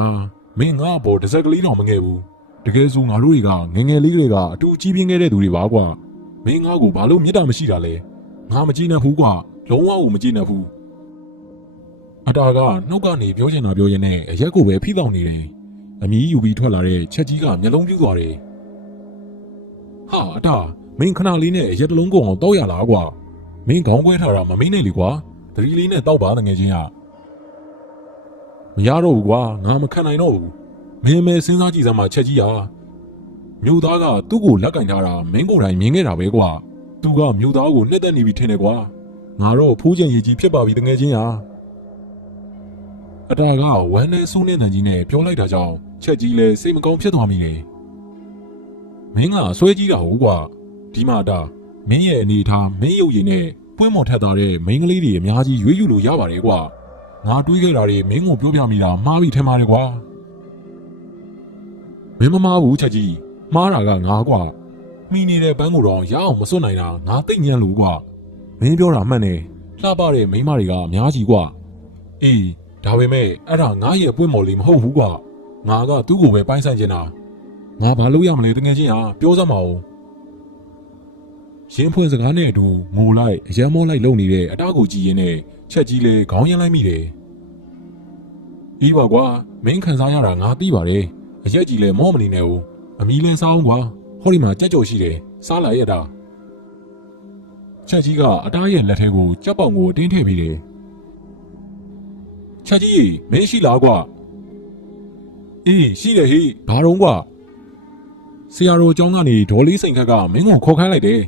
မင်းငါ့ဘောတစ်စက်ကလေးတော့မငဲ့ဘူးတကယ်ဆိုငါတို့တွေကငငယ်လေးကလေးကအတူကြီးပြင်းခဲ့တဲ့သူတွေပါကွာမင်းငါ့ကိုဘာလို့မြတ်တာမရှိတာလဲငါမကြည့်နဲ့ဘူးကွာလုံးဝကိုမကြည့်နဲ့ဘူးအတားကနှုတ်ကနေပြောချင်တာပြောရင်းနဲ့အရက်ကိုပဲဖိတောင်းနေတယ်အမီးယူပြီးထွက်လာတဲ့ချက်ကြီးကမျက်လုံးပြူးသွားတယ်ဟာအတားမင်းခဏလေးနဲ့အရက်တစ်လုံးကုန်အောင်တောက်ရလားကွာမင်းခေါင်းခွဲထားတာမမင်းနဲ့လေကွာသတိလေးနဲ့တောက်ပါငယ်ချင်းကမရတော့ဘူးကွာငါမခံနိုင်တော့ဘူးမင်းမဲစဉ်းစားကြည့်စမ်းပါချက်ကြီးဟာမြို့သားကသူ့ကိုလက်ကင်ထားတာမင်းကိုယ်တိုင်မြင်ခဲ့တာပဲကွာသူကမြို့သားကိုနှစ်သက်နေပြီထင်တယ်ကွာငါတော့ဖိုးချင်ရည်ကြီးဖြစ်ပါပြီတငယ်ချင်းဟာအတားကဝမ်းနဲ့စိုးနေတဲ့ကြီးနဲ့ပြောလိုက်တာကြောင့်ချက်ကြီးလည်းစိတ်မကောင်းဖြစ်သွားမိတယ်မင်းကဆွဲကြီးတာဟုတ်ကွာဒီမှာတာမင်းရဲ့အနေထားမင်းရုပ်ရည်နဲ့ပွင့်မော်ထက်သားတဲ့မိန်းကလေးတွေအများကြီးရွေးယူလို့ရပါတယ်ကွာငါတွေးခဲ့တာတွေမင်းကိုပြောပြမိတာမှားပြီထင်ပါတယ်ကွာမင်းမမှားဘူးချက်ကြီးမှားတာကငါကွာမိနေတဲ့ပန်းကိုတော့ရအောင်မစွတ်နိုင်တာငါသိညံ့လို့ကွာမင်းပြောတာမှန်တယ်လှပတဲ့မိန်းမတွေကအများကြီးကွာအေးဒါပေမဲ့အဲ့ဒါငါရဲ့ပွင့်မော်လေးမဟုတ်ဘူးကွာငါကသူ့ကိုပဲပိုင်းဆိုင်နေတာငါဘာလို့ရမလဲတကယ်ချင်းဟာပြောစမ်းပါဦးရင်းဖွင့်စကားနဲ့အတူငိုလိုက်အယမ်းမောလိုက်လုံနေတဲ့အတားကိုကြည့်ရင်းနဲ့ချက်ကြီးလေခေါင်းရမ်းလိုက်မိတယ်အေးပါကွာမင်းခံစားရတာငါသိပါတယ်အရက်ကြီးလေမောမနေနဲ့ဦးအမီးလဲစားအောင်ကွာဟောဒီမှာကြက်ကြော်ရှိတယ်စားလိုက်ရတာချက်ကြီးကအတားရဲ့လက်ထဲကိုကြက်ပေါင်ကိုတင်းထည့်ပြီးတယ်ချက်ကြီးမင်းရှိလားကွာအေးရှိတယ်ဟိဘာတော့ကွာဆရာတော်ကျောင်းကနေဒေါ်လေးစိန်ခက်ကမင်းကိုခေါ်ခိုင်းလိုက်တယ်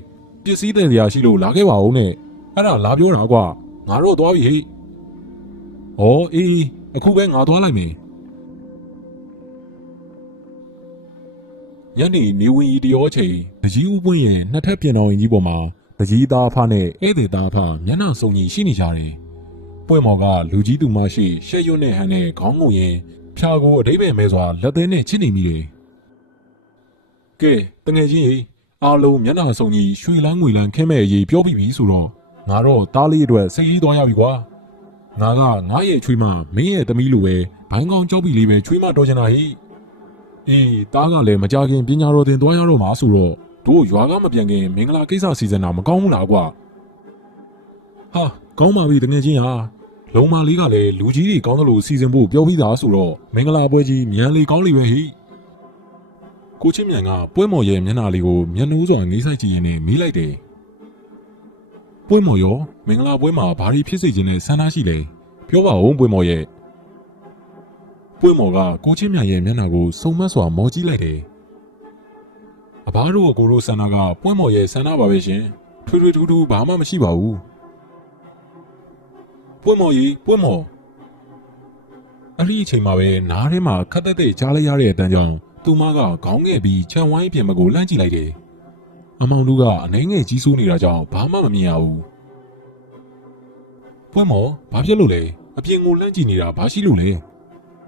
ပစ္စည်းတင်စရာရှိလို့လာခဲ့ပါဦးနဲ့အဲ့ဒါလာပြောတာကွာငါတော့သွားပြီဟိဩအေးအခုပဲငါသွားလိုက်မယ်ညနေနေဝင်ရီတရောချိန်တကြီးဦးပွင့်ရဲ့နှစ်ထပ်ပြင်တော်ရင်ကြီးပေါ်မှာတကြီးသားဖနဲ့ဧည့်သည်သားဖမျက်နှာစုံကြီးရှိနေကြတယ်ပွင့်မော်ကလူကြီးသူမရှိရှက်ရွတ်နဲ့ဟန်နဲ့ခေါင်းငုံရင်ဖြာကိုအဓိပ္ပာယ်မဲစွာလက်သေးနဲ့ချစ်နေမိတယ်ကဲတငယ်ချင်းကြီးအားလုံးမျက်နှာစုံကြီးရွှေလန်းငွေလန်းခင်းမဲ့အရေးပြောပြီးပြီဆိုတော့ငါတော့တားလေးအတွက်စိတ်ကြီးသွားရပြီကွာငါကငါရဲ့ချွေးမမင်းရဲ့သမီးလိုပဲဘိုင်းကောင်းကြောက်ပြီးလေးပဲချွေးမတော်ချင်တာဟိအေးတားကလည်းမကြခင်ပညာတော်သင်သွားရတော့မှာဆိုတော့တို့ရွာကမပြန်ခင်မင်္ဂလာကိစ္စစီစဉ်တာမကောင်းဘူးလားကွာဟာကောင်းပါပြီတငယ်ချင်းဟာလုံမလေးကလည်းလူကြီးတွေကောင်းသလိုစီစဉ်ဖို့ပြောပြီးသားဆိုတော့မင်္ဂလာပွဲကြီးမြန်လေကောင်းလေပဲဟိကိုချင်းမြန်ကပွဲမော်ရဲ့မျက်နှာလေးကိုမျက်နှိုးစွာငေးဆိုင်ကြည့်ရင်းနဲ့မေးလိုက်တယ်ပွဲမော်ရောမင်္ဂလာပွဲမှာဘာတွေဖြစ်စေခြင်းနဲ့ဆန္ဒရှိလဲပြောပါဦးပွဲမော်ရဲ့ပွဲမော်ကကိုချင်းမြန်ရဲ့မျက်နှာကိုစုံမတ်စွာမော်ကြည့်လိုက်တယ်အဘတို့ကိုတို့ဆန္ဒကပွဲမော်ရဲ့ဆန္ဒပါပဲရှင်ထွေထွေထူးထူးဘာမှမရှိပါဘူးပွဲမော်ကြီးပွဲမော်အဲ့ဒီအချိန်မှာပဲနားထဲမှာခက်တက်တဲ့ကြားလိုက်ရတဲ့အတန်းကြောင့်သူမကခေါင်းငယ်ပြီးခြံဝိုင်းပြင်မကိုလှမ်းကြည့်လိုက်တယ် အမောင်တို့ကအနှဲငယ်ကြီးစိုးနေတာကြောင့်ဘာမှမမြင်ရဘူး။ပွင့်မော်ဘာဖြစ်လို့လဲအပြင်ကိုလှမ်းကြည့်နေတာဘာရှိလို့လဲ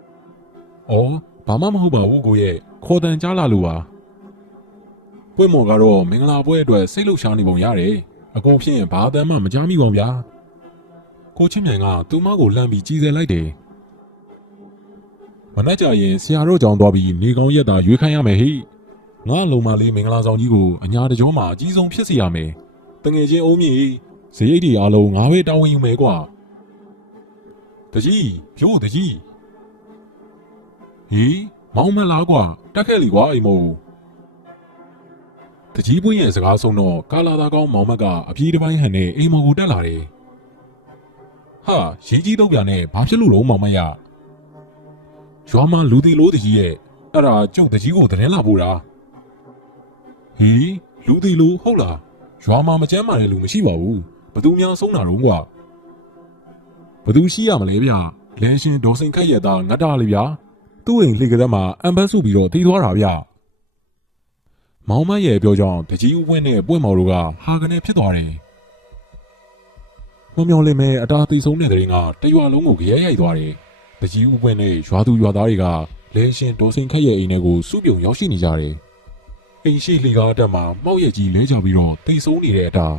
။အော်ဘာမှမဟုတ်ပါဘူးကိုရဲ့ခေါ်တန်ကြားလာလို့ပါ။ပွင့်မော်ကတော့မင်္ဂလာပွဲအတွက်စိတ်လှုပ်ရှားနေပုံရတယ်။အကုန်ဖြင့်ဘာအတမ်းမှမကြားမိပါဘူးဗျာ။ကိုချင်းမြန်ကသူ့မကိုလှမ်းပြီးကြည်စဲလိုက်တယ်။မနှက်ကြရင်ဆရာတို့ကြောင့်သွားပြီးနေကောင်းရက်တာရွေးခိုင်းရမယ်ဟိ။ငါလုံမလေးမင်္ဂလာဆောင်ကြီးကိုအညာတကြောမှာအကြီးဆုံးဖြစ်စေရမယ်။တငယ်ချင်းအုံးမြေဇရိတ်တွေအားလုံးငါပဲတာဝန်ယူမယ်ကွာ။တကြီးဖြိုးတကြီးဟီမောင်မလားကွာတက်ခဲ့လေကွာအိမ်မို့တကြီးပွင့်ရဲ့စကားဆုံးတော့ကာလာသားကောင်းမောင်မက်ကအပြေးတစ်ပိုင်းဟန်နဲ့အိမ်မော်ကိုတက်လာတယ်။ဟာရေးကြီးတော့ပြနဲ့ဘာဖြစ်လို့လုံးမောင်မက်ရရွာမှာလူတီလို့တကြီးရဲ့အဲ့ဒါကျုပ်တကြီးကိုသတင်းလာပို့တာဟီလူတီလို့ဟုတ်လားရွာမှာမကျမ်းမာတဲ့လူမရှိပါဘူးဘသူများဆုံးတာတော့ကွာဘသူရှိရမလဲဗျလန်ရှင်ဒေါ်စိန်ခက်ရဲ့သားငတ်တာလေဗျာသူ့အိမ်လှေကရက်မှာအမ်ဘတ်စုပြီးတော့တီးသွားတာဗျမောင်မရဲ့ပြောကြောင်းတကြီးဦးဝင်းနဲ့ပွင့်မော်တို့ကဟာကနေဖြစ်သွားတယ်မျောလေးမဲအတားသိဆုံးတဲ့တဲ့ရင်ကတရွာလုံးကိုကြဲရိုက်သွားတယ်တကြီးဦးဝင်းနဲ့ရွာသူရွာသားတွေကလန်ရှင်ဒေါ်စိန်ခက်ရဲ့အိမ်ထဲကိုစုပြုံရောက်ရှိနေကြတယ်အိမ်ရှိလှေကားတက်မှာမောက်ရက်ကြီးလဲကြပြီးတော့သိဆုံးနေတဲ့အတား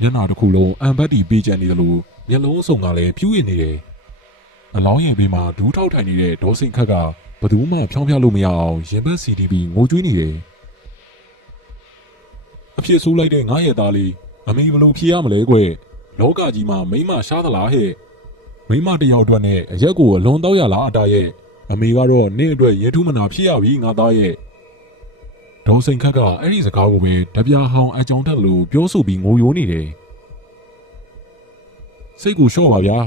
ညနာတစ်ခုလုံးအမ်ဘတ်တီပေးချန်နေတယ်လို့မျက်လုံးအစုံကလည်းဖြူးရနေတယ်အလောင်းရင်ဘေးမှာဒူးထောက်ထိုင်နေတဲ့ဒေါ်စိန်ခက်ကဘသူမှဖြောင်းပြလို့မရအောင်ရင်ဘတ် CDB ငိုကြွေးနေတယ်အဖြစ်ဆိုးလိုက်တဲ့ငါရဲ့သားလေးအမေဘလို့ဖြေရမလဲကွလောကကြီးမှာမိမရှားသလားဟဲ့မိမတယောက်အတွက်နဲ့အရက်ကိုအလွန်တော့ရလားအတားရဲ့အမေကတော့နင့်အတွက်ရေထုမနာဖြစ်ရပြီငါသားရဲ့ဒေါ်စိန်ခက်ကအဲ့ဒီစကားကိုပဲတပြားဟောင်းအကြောင်းတက်လို့ပြောဆိုပြီးငိုယိုးနေတယ်စိတ်ကိုလျှော့ပါဗျာ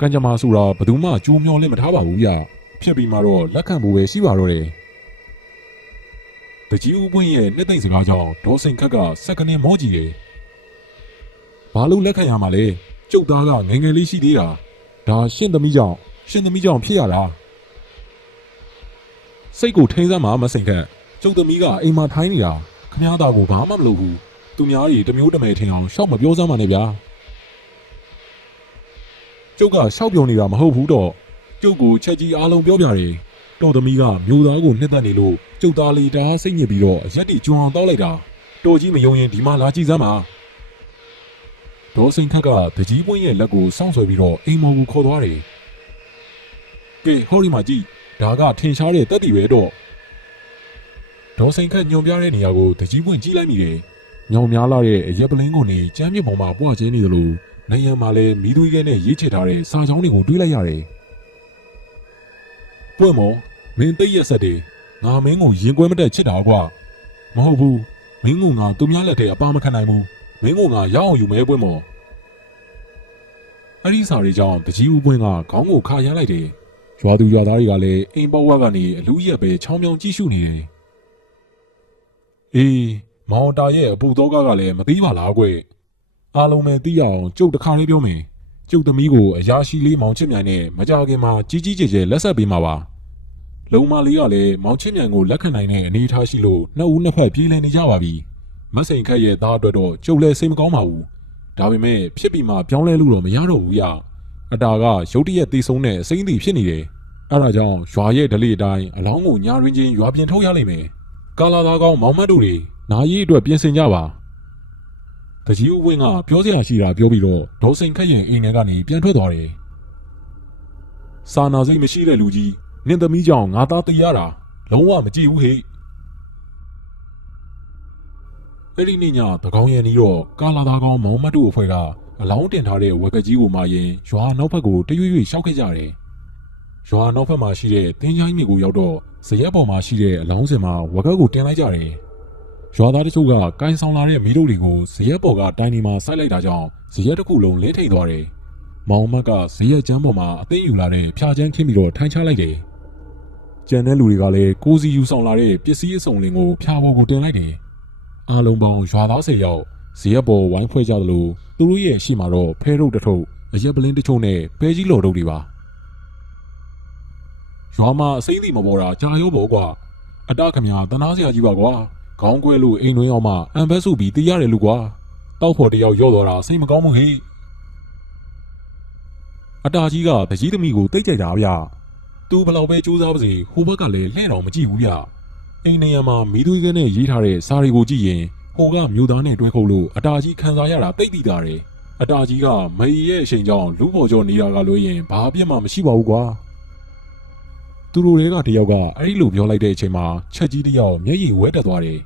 ကံကြမ္မာဆိုတာဘယ်သူမှကြိုးမျောလင့်မထားပါဘူးဗျဖြစ်ပြီးမှတော့လက်ခံဖို့ပဲရှိပါတော့တယ်တကြီးဦးပွင့်ရဲ့နှစ်သိမ့်စကားကြောင့်ဒေါ်စိန်ခက်ကစက္ကနဲ့မောကြည့်တယ်ဘာလို့လက်ခံရမှာလဲကျုပ်သားကငယ်ငယ်လေးရှိသေးတာဒါရှင့်သမီးကြောင့်ဖြစ်ရတာစိတ်ကိုထိန်းစမ်းမှာမစိန်ခက်ကျုပ်သမီးကအိမ်မှာထိုင်းနေတာခမားသားကိုဘာမှမလုပ်ဘူးသူများတွေတမျိုးတမယ်ထင်အောင်ရှောက်မပြောစမ်းပါနဲ့ဗျာကျုပ်ကရှောက်ပြောနေတာမဟုတ်ဘူးတော့ကျုပ်ကိုချက်ကြီးအားလုံးပြောပြတယ်တော်သမီးကမျိုးသားကိုနှစ်သက်နေလို့ကျုပ်သားလေးတအားစိတ်ညစ်ပြီးတော့အရက်တီကျွမ်းအောင်တောက်လိုက်တာတော်ကြီးမယုံရင်ဒီမှာလာကြည့်စမ်းပါဒေါ်စိန်ခက်ကတကြီးပွင့်ရဲ့လက်ကိုစောင့်ဆွဲပြီးတော့အိမ်မော်ကိုခေါ်သွားတယ်ကဲဟောဒီမှာကြည့်ဒါကထင်ရှားတဲ့တက်တီပဲတော့ဒေါ်စိန်ခက်ညွန်ပြတဲ့နေရာကိုတကြီးပွင့်ကြည့်လိုက်မိတယ်ညောင်များလာတဲ့အရက်ပလင်းကိုနေကျမ်းမြေပေါ်မှာပွားကျင်းနေသလိုနေရံမှာလည်းမီးသွေးခဲနဲ့ရေးချထားတဲ့စာချောင်းတွေကိုတွေးလိုက်ရတယ်ပွင့်မော်မင်းသိရက်ဆက်တယ်ငါမင်းကိုရင်ကွဲမတက်ချစ်တာကွာမဟုတ်ဘူးမင်းကငါသူများလက်ထဲအပါမခံနိုင်ဘူးမင်းကငါရအောင်ယူမဲပွင့်မော်အဲ့ဒီစာတွေကြောင့်တကြီးဦးပွင့်ကခေါင်းကိုခါရမ်းလိုက်တယ်ရွာသူရွာသားတွေကလည်းအိမ်ပေါက်ဝက်ကနေအလူရက်ပဲချောင်းမြောင်းကြည့်ရှုနေတယ်အေးမောင်တာရဲ့အပူသောကလည်းမသိပါလားကွအားလုံးပဲသိရအောင်ကျုပ်တခါလေးပြောမယ်ကျုပ်သမီးကိုအရာရှိလေးမောင်ချစ်မြိုင်နဲ့မကြခင်မှာကြီးကြီးကျယ်ကျယ်လက်ဆက်ပေးမှာပါလုံမလေးကလည်းမောင်ချစ်မြိုင်ကိုလက်ခံနိုင်တဲ့အနေအထားရှိလို့နှစ်ဦးနှစ်ဖက်ပြေးလည်နေကြပါပြီမစိန်ခက်ရဲ့သားအတွက်တော့ကျုပ်လည်းစိတ်မကောင်းပါဘူးဒါပေမဲ့ဖြစ်ပြီးမှပြောင်းလဲလို့တော့မရတော့ဘူးရအတာကရုတ်တရက်တေးဆုံးတဲ့အစိမ့်တီဖြစ်နေတယ်အဲဒါကြောင့်ရွာရဲ့ဓလေ့အတိုင်းအလောင်းကိုညာရင်းချင်းရွာပြင်ထုတ်ရလိမ့်မယ်ကာလာသားကောင်းမောင်မတ်တို့တွေနာရီအတွက်ပြင်ဆင်ကြပါတကြီးဦးဝင်းကပြောစရာရှိတာပြောပြီးတော့ဒေါ်စိန်ခက်ရဲ့အိမ်ထဲကနေပြန်ထွက်သွားတယ်စာနာစိတ်မရှိတဲ့လူကြီးနင့်သမီးကြောင့်ငါသားတေးရတာလုံးဝမကြည့်ဘူးဟေ့အဲ့ဒီနေ့ညတကောင်ရံပြီးတော့ကာလာသားကောင်းမောင်မတ်တို့အဖွဲ့ကအလောင်းတင်ထားတဲ့ဝက်ကကြီးကိုမှရင်ရွာနောက်ဘက်ကိုတရွေ့ရွေ့ရှောက်ခဲ့ကြတယ်ရွာနောက်ဘက်မှာရှိတဲ့တင်းချိုင်းမြေကိုရောက်တော့ဇရက်ပေါ်မှာရှိတဲ့အလောင်းစင်မှာဝက်ကကိုတင်လိုက်ကြတယ်ရွာသားတချို့ကကိုင်းဆောင်လာတဲ့မီးတို့တွေကိုဇရက်ပေါ်ကတိုင်းနေမှာစိုက်လိုက်တာကြောင့်ဇရက်တစ်ခုလုံးလင်းထိန်သွားတယ်မောင်မတ်ကဇရက်ကျမ်းပေါ်မှာအသိယူလာတဲ့ဖျားချမ်းခင်းပြီးတော့ထိုင်ချလိုက်တယ်ကျန်တဲ့လူတွေကလည်းကိုစီယူဆောင်လာတဲ့ပစ္စည်းအစုံလင်ကိုဖျားပေါ်ကိုတင်လိုက်တယ်အားလုံးပေါင်းရွာသား10ယောက်ဇရက်ပေါ်ဝိုင်းဖွဲ့ကြသလိုသူတို့ရဲ့ရှေ့မှာတော့ဖဲထုတ်တထုပ်အရက်ပလင်းတချို့နဲ့ပဲကြီးလော်ထုတ်တွေပါရွာမှာအစိမ့်စီမပေါ်တာကြာရောပေါ့ကွာအတခမညာတနာစရာကြီးပါကွာ ခေါင်းကွဲလို့အိမ်တွင်းရောက်မှအံဖက်ဆိုပြီးတေးရတယ်လူကွာတောက်ဖို့တယောက်ရော့သွားတာစိတ်မကောင်းဘူးဟဲ့အတာကြီးကတကြီးသမီးကိုတိတ်ကြိုက်တာဗျသူဘလောက်ပဲစူးစမ်းပါစေဟိုဘက်ကလည်းလှဲ့တော်မကြည့်ဘူးဗျအိမ်နေရာမှာမီးသွေးကနဲ့ရေးထားတဲ့စာတွေကိုကြည့်ရင်ဟိုကမြို့သားနဲ့တွဲခုတ်လို့အတာကြီးခံစားရတာတိတ်တိတာတယ်အတာကြီးကမရီရဲ့အချိန်ကြောင့်လူပေါ်ကျော်နေတာကလို့ရင်ဘာအပြစ်မှမရှိပါဘူးကွာသူတို့တွေကတယောက်ကအဲ့ဒီလိုပြောလိုက်တဲ့အချိန်မှာချက်ကြီးတယောက်မျက်ရည်ဝဲတက်သွားတယ်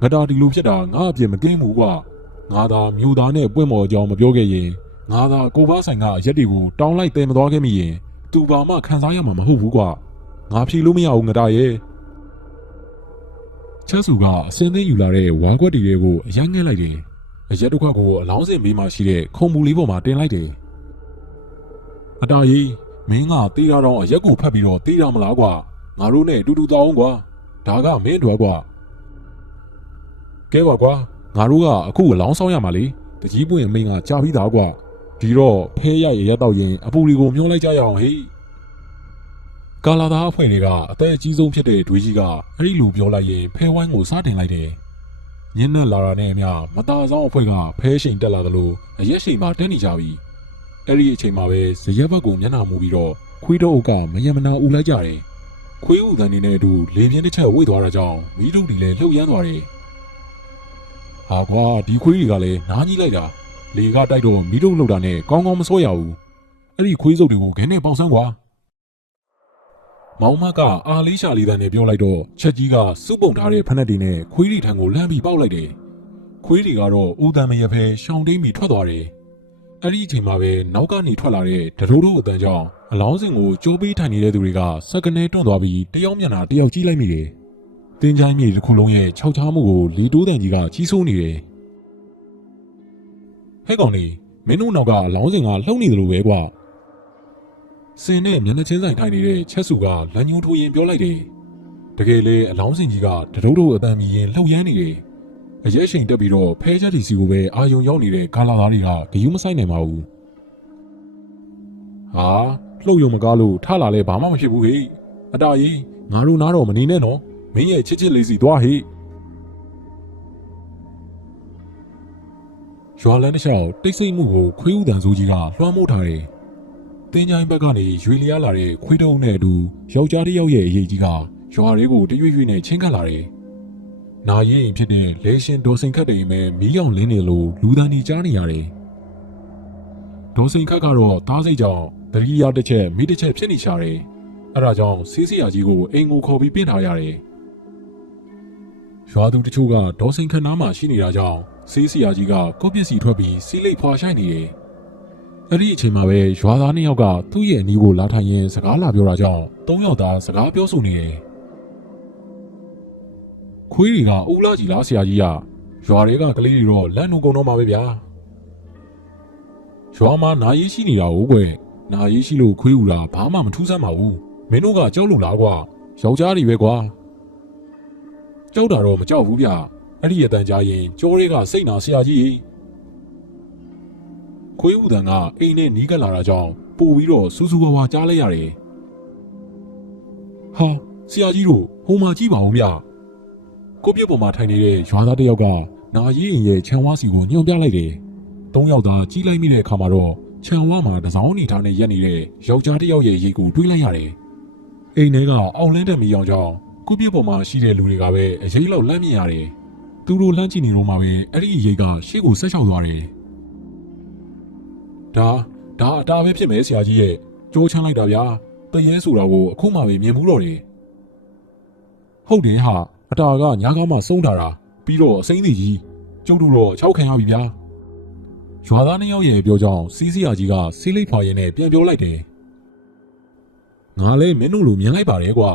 ငါတာဒီလိုဖြစ်တာငါအပြစ်မကင်းဘူးကွာငါသာမြို့သားနဲ့ပွင့်မော်အကြောင်းမပြောခဲ့ရင်ငါသာကိုဘဆိုင်ကရက်တွေကိုတောင်းလိုက်တယ်မသွားခဲ့မိရင်သူဘာမှခံစားရမှာမဟုတ်ဘူးကွာငါဖြေလို့မရဘူးငါတာရဲ့ချက်စုကအစင်းသိမ်းယူလာတဲ့ဝါခွက်တီတွေကိုအရင်ငဲ့လိုက်တယ်အရက်တစ်ခွက်ကိုအလောင်းစင်ဘေးမှာရှိတဲ့ခုံမူလေးပေါ်မှာတင်လိုက်တယ်အတားကြီးမင်းကတေးရတော့အရက်ကိုဖတ်ပြီးတော့တေးရမလားကွာငါတို့နဲ့တူတူတောင်းကွာဒါကမင်းတို့ကွာကဲပါကွာငါတို့ကအခုအလောင်းဆောင်ရမှာလေတကြီးပွင့်မင်းကကြာပြီးသားကွာဒီတော့ဖဲရရက်တော့ရင်အပူတွေကိုမျောလိုက်ကြရအောင်ဟေ့ကာလာသားအဖွဲ့တွေကအသက်အကြီးဆုံးဖြစ်တဲ့ဒွေးကြီးကအဲ့ဒီလိုပြောလိုက်ရင်ဖဲဝိုင်းကိုစားတင်လိုက်တယ်ညနေလာတာနဲ့အမျှမသားဆောင်အဖွဲ့ကဖဲရှိန်တက်လာသလိုအရက်ရှိန်မှာတက်နေကြပြီအဲ့ဒီအချိန်မှာပဲဇရက်ဘက်ကိုမျက်နှာမူပြီးတော့ခွေးတို့ကမယမနာဦးလိုက်ကြတယ်ခွေးဦးတန်နေတဲ့အတူလေပြင်းတစ်ချက်ဝိတ်သွားတာကြောင့်မီးတို့တွေလည်းလှုပ်ရမ်းသွားတယ်ဟာကွာဒီခွေးတွေကလည်းနားကြီးလိုက်တာလေကတိုက်တော့မီးတို့လှုပ်တာနဲ့ကောင်းကောင်းမစောရဘူးအဲ့ဒီခွေးစုပ်တွေကိုခင်းနဲ့ပေါက်ဆန်းကွာမောင်မကအာလေးရှာလေးတန်းနဲ့ပြောလိုက်တော့ချက်ကြီးကစုပ်ပုံထားတဲ့ဖက်နှက်တွေနဲ့ခွေးတွေထံကိုလှမ်းပြီးပေါက်လိုက်တယ်ခွေးတွေကတော့ဦးတန်မရဖဲရှောင်းတိမ်ပြီးထွက်သွားတယ်အဲ့ဒီအချိန်မှာပဲနောက်ကနေထွက်လာတဲ့ဒရိုးတို့အတန်းကြောင့်အလောင်းစင်ကိုကြိုးပေးထိုင်နေတဲ့သူတွေကစက်ကနေတွန့်သွားပြီးတယောက်မျက်နှာတယောက်ကြည့်လိုက်မိတယ်တင်းချိုင်းမြေတစ်ခုလုံးရဲ့ခြောက်ချားမှုကိုလီတိုးတန်ကြီးကကြီးစိုးနေတယ်ဟဲ့ကောင်လေးမင်းတို့နောက်ကလောင်းစင်ကလှုပ်နေတယ်လို့ပဲကွာစင်နဲ့မျက်နှာချင်းဆိုင်ထိုင်နေတဲ့ချက်စုကလမ်းညိုးထိုးရင်ပြောလိုက်တယ်တကယ်လေအလောင်းစင်ကြီးကဒရိုးတို့အတန်းမြည်ရင်လှုပ်ရမ်းနေတယ်အရက်ရှိန်တက်ပြီးတော့ဖဲချက်တီစီကိုပဲအာယုံရောက်နေတဲ့ဂါလာသားတွေကဂယုမဆိုင်နိုင်ပါဘူးဟာလှုပ်ယုံမကားလို့ထလာလဲဘာမှမဖြစ်ဘူးဟေ့အတားကြီးငါတို့နားတော့မနေနဲ့နော်မင်းရဲ့ချစ်ချစ်လေးစီသွားဟေ့ရွာလန်းတစ်လျှောက်တိတ်ဆိတ်မှုကိုခွေးဥတန်စိုးကြီးကလွှမ်းမိုးထားတယ်တင်းချိုင်းဘက်ကနေရွေလျားလာတဲ့ခွေးတုံးနဲ့အတူယောက်ျားတစ်ယောက်ရဲ့အရေးကြီးကရွာလေးကိုတရွေ့ရွေ့နဲ့ချင်းကပ်လာတယ်နာရီရင်ဖြစ်တဲ့လေရှင်ဒေါ်စိန်ခတ်တွေမဲ့မီးရောင်လင်းနေလို့လူသားတွေကြားနေရတယ်ဒေါ်စိန်ခတ်ကတော့သားစိတ်ကြောင့်တတိယတစ်ချက်မိတစ်ချက်ဖြစ်နေရှာတယ်အဲဒါကြောင့်ဆေးဆရာကြီးကိုအိမ်ကိုခေါ်ပြီးပြင်ထားရတယ်ရွာသူတချို့ကဒေါ်စိန်ခတ်နားမှာရှိနေတာကြောင့်ဆေးဆရာကြီးကကိုယ့်ပစ္စည်းထွက်ပြီးစီးလိပ်ဖွာရှိုက်နေတယ်အဲ့ဒီအချိန်မှာပဲရွာသားနှစ်ယောက်ကသူ့ရဲ့အနီးကိုလာထိုင်ရင်းစကားလာပြောတာကြောင့်၃ယောက်သားစကားပြောဆိုနေတယ်ခွေးတွေကဦးလာကြီးလားဆရာကြီးကရွာတွေကကလေးတွေတော့လမ်းနှုံကုန်တော့မှာပဲဗျာရွာမှာနာရေးရှိနေတာဟုတ်ကွယ်နာရေးရှိလို့ခွေးဦးတာဘာမှမထူးဆန်းပါဘူးမင်းတို့ကကြောက်လို့လားကွာယောက်ျားတွေပဲကွာကြောက်တာတော့မကြောက်ဘူးဗျအဲ့ဒီအတန်ကြားရင်ကြောတွေကစိတ်နာဆရာကြီးခွေးဦးတန်ကအိမ်နဲ့နီးကပ်လာတာကြောင့်ပို့ပြီးတော့စူးစူးဝါဝါကြားလိုက်ရတယ်ဟာဆရာကြီးတို့ဟိုမှာကြည့်ပါဦးဗျကိုပြစ်ပေါ်မှာထိုင်နေတဲ့ရွာသားတစ်ယောက်ကနာရီရင်ရဲ့ခြံဝါးစီကိုညွှန်ပြလိုက်တယ်။၃ယောက်သားကြီးလိုက်မိတဲ့အခါမှာတော့ခြံဝါးမှာတစောင်းနေထားနဲ့ရက်နေတဲ့ယောက်ျားတစ်ယောက်ရဲ့ရေကိုတွေးလိုက်ရတယ်။အိမ်ထဲကအောက်လန်းတဲ့မီးရောင်ကြောင့်ကိုပြစ်ပေါ်မှာရှိတဲ့လူတွေကပဲအရေးလောက်လန့်မြင်ရတယ်။သူတို့လန့်ကြည့်နေတော့မှပဲအဲ့ဒီရေကရှေ့ကိုဆက်လျှောက်သွားတယ်။ဒါအတားပဲဖြစ်မယ်ဆရာကြီးရဲ့ကြိုးချမ်းလိုက်တာဗျာ။တရေဆိုတာကိုအခုမှပဲမြင်မှုတော့တယ်။ဟုတ်တယ်ဟာအတာကညာကားမှစုံးထားတာပြီးတော့အစိမ့်စီကြီးကျုပ်တို့တော့၆ခံရပြီဗျာရွာသားနှစ်ယောက်ရဲ့ပြောကြောင်းစီးစရာကြီးကစီးလိပ်ဖွာရင်နဲ့ပြန်ပြောလိုက်တယ်ငါလည်းမင်းတို့လိုမြင်လိုက်ပါတယ်ကွာ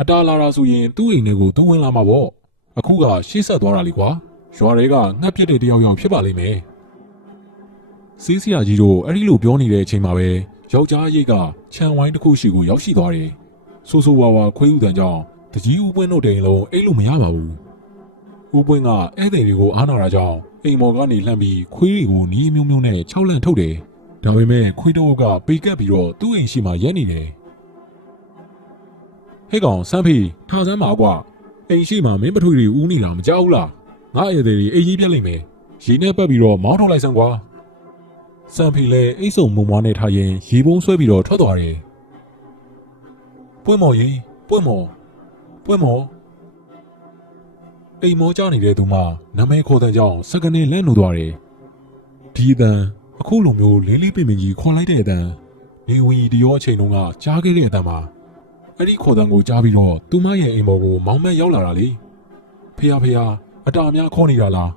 အတာလာတာဆိုရင်သူ့အိမ်ထဲကိုသူဝင်လာမှာပေါ့အခုကရှေ့ဆက်သွားတာလေကွာရွာတွေကငှက်ပြစ်တဲ့တယောက်ယောက်ဖြစ်ပါလိမ့်မယ်စီးစရာကြီးတို့အဲ့ဒီလိုပြောနေတဲ့အချိန်မှာပဲယောက်ျားရိတ်ကခြံဝိုင်းတစ်ခုရှိကိုရောက်ရှိသွားတယ်ဆိုးဆိုးဝါးဝါခွေးဥတန်ကြောင့်တကြီးဦးပွင့်တို့တိန်လုံးအိတ်လို့မရပါဘူးဦးပွင့်ကဧည့်သည်တွေကိုအားနာတာကြောင့်အိမ်မော်ကနေလှမ်းပြီးခွေးတွေကိုနီးမျိုးမျိုးနဲ့ခြောက်လန့်ထုတ်တယ်ဒါပေမဲ့ခွေးတို့ကပေကပ်ပြီးတော့သူ့အိမ်ရှိမှရက်နေတယ်ဟဲ့ကောင်စမ်းဖေးထားစမ်းပါကွာ အိမ်ရှိမှမင်းပထွေတွေဦးနေလားမကြောက်လားငါဧည့်သည်တွေအေးကြီးပြက်လိမ့်မယ်ရေနဲ့ပတ်ပြီးတော့မောင်းထုတ်လိုက်စမ်းကွာစံဖီလည်းအိတ်ဆုံမုံမွားနဲ့ထားရင်ရေပုံးဆွဲပြီးတော့ထွက်သွားတယ်ပွင့်မော်ကြီးပွင့်မော်အိမ်မောကြနေတဲ့သူမှနာမည်ခေါ်တဲ့ကြောင့်စက္ကနဲ့လန့်လို့သွားတယ်ဒီအတန်အခုလိုမျိုးလေးလေးပင်ပင်ကြီးခေါ်လိုက်တဲ့အတန်နေဝင်ကြီးတရောအချိန်တုန်းကကြားခဲ့တဲ့အတန်မှာအဲ့ဒီခေါ်တဲ့ကိုကြားပြီးတော့သူမရဲ့အိမ်ပေါ်ကိုမောင်းမက်ရောက်လာတာလေဖေဟာအတားများခေါ်နေတာလား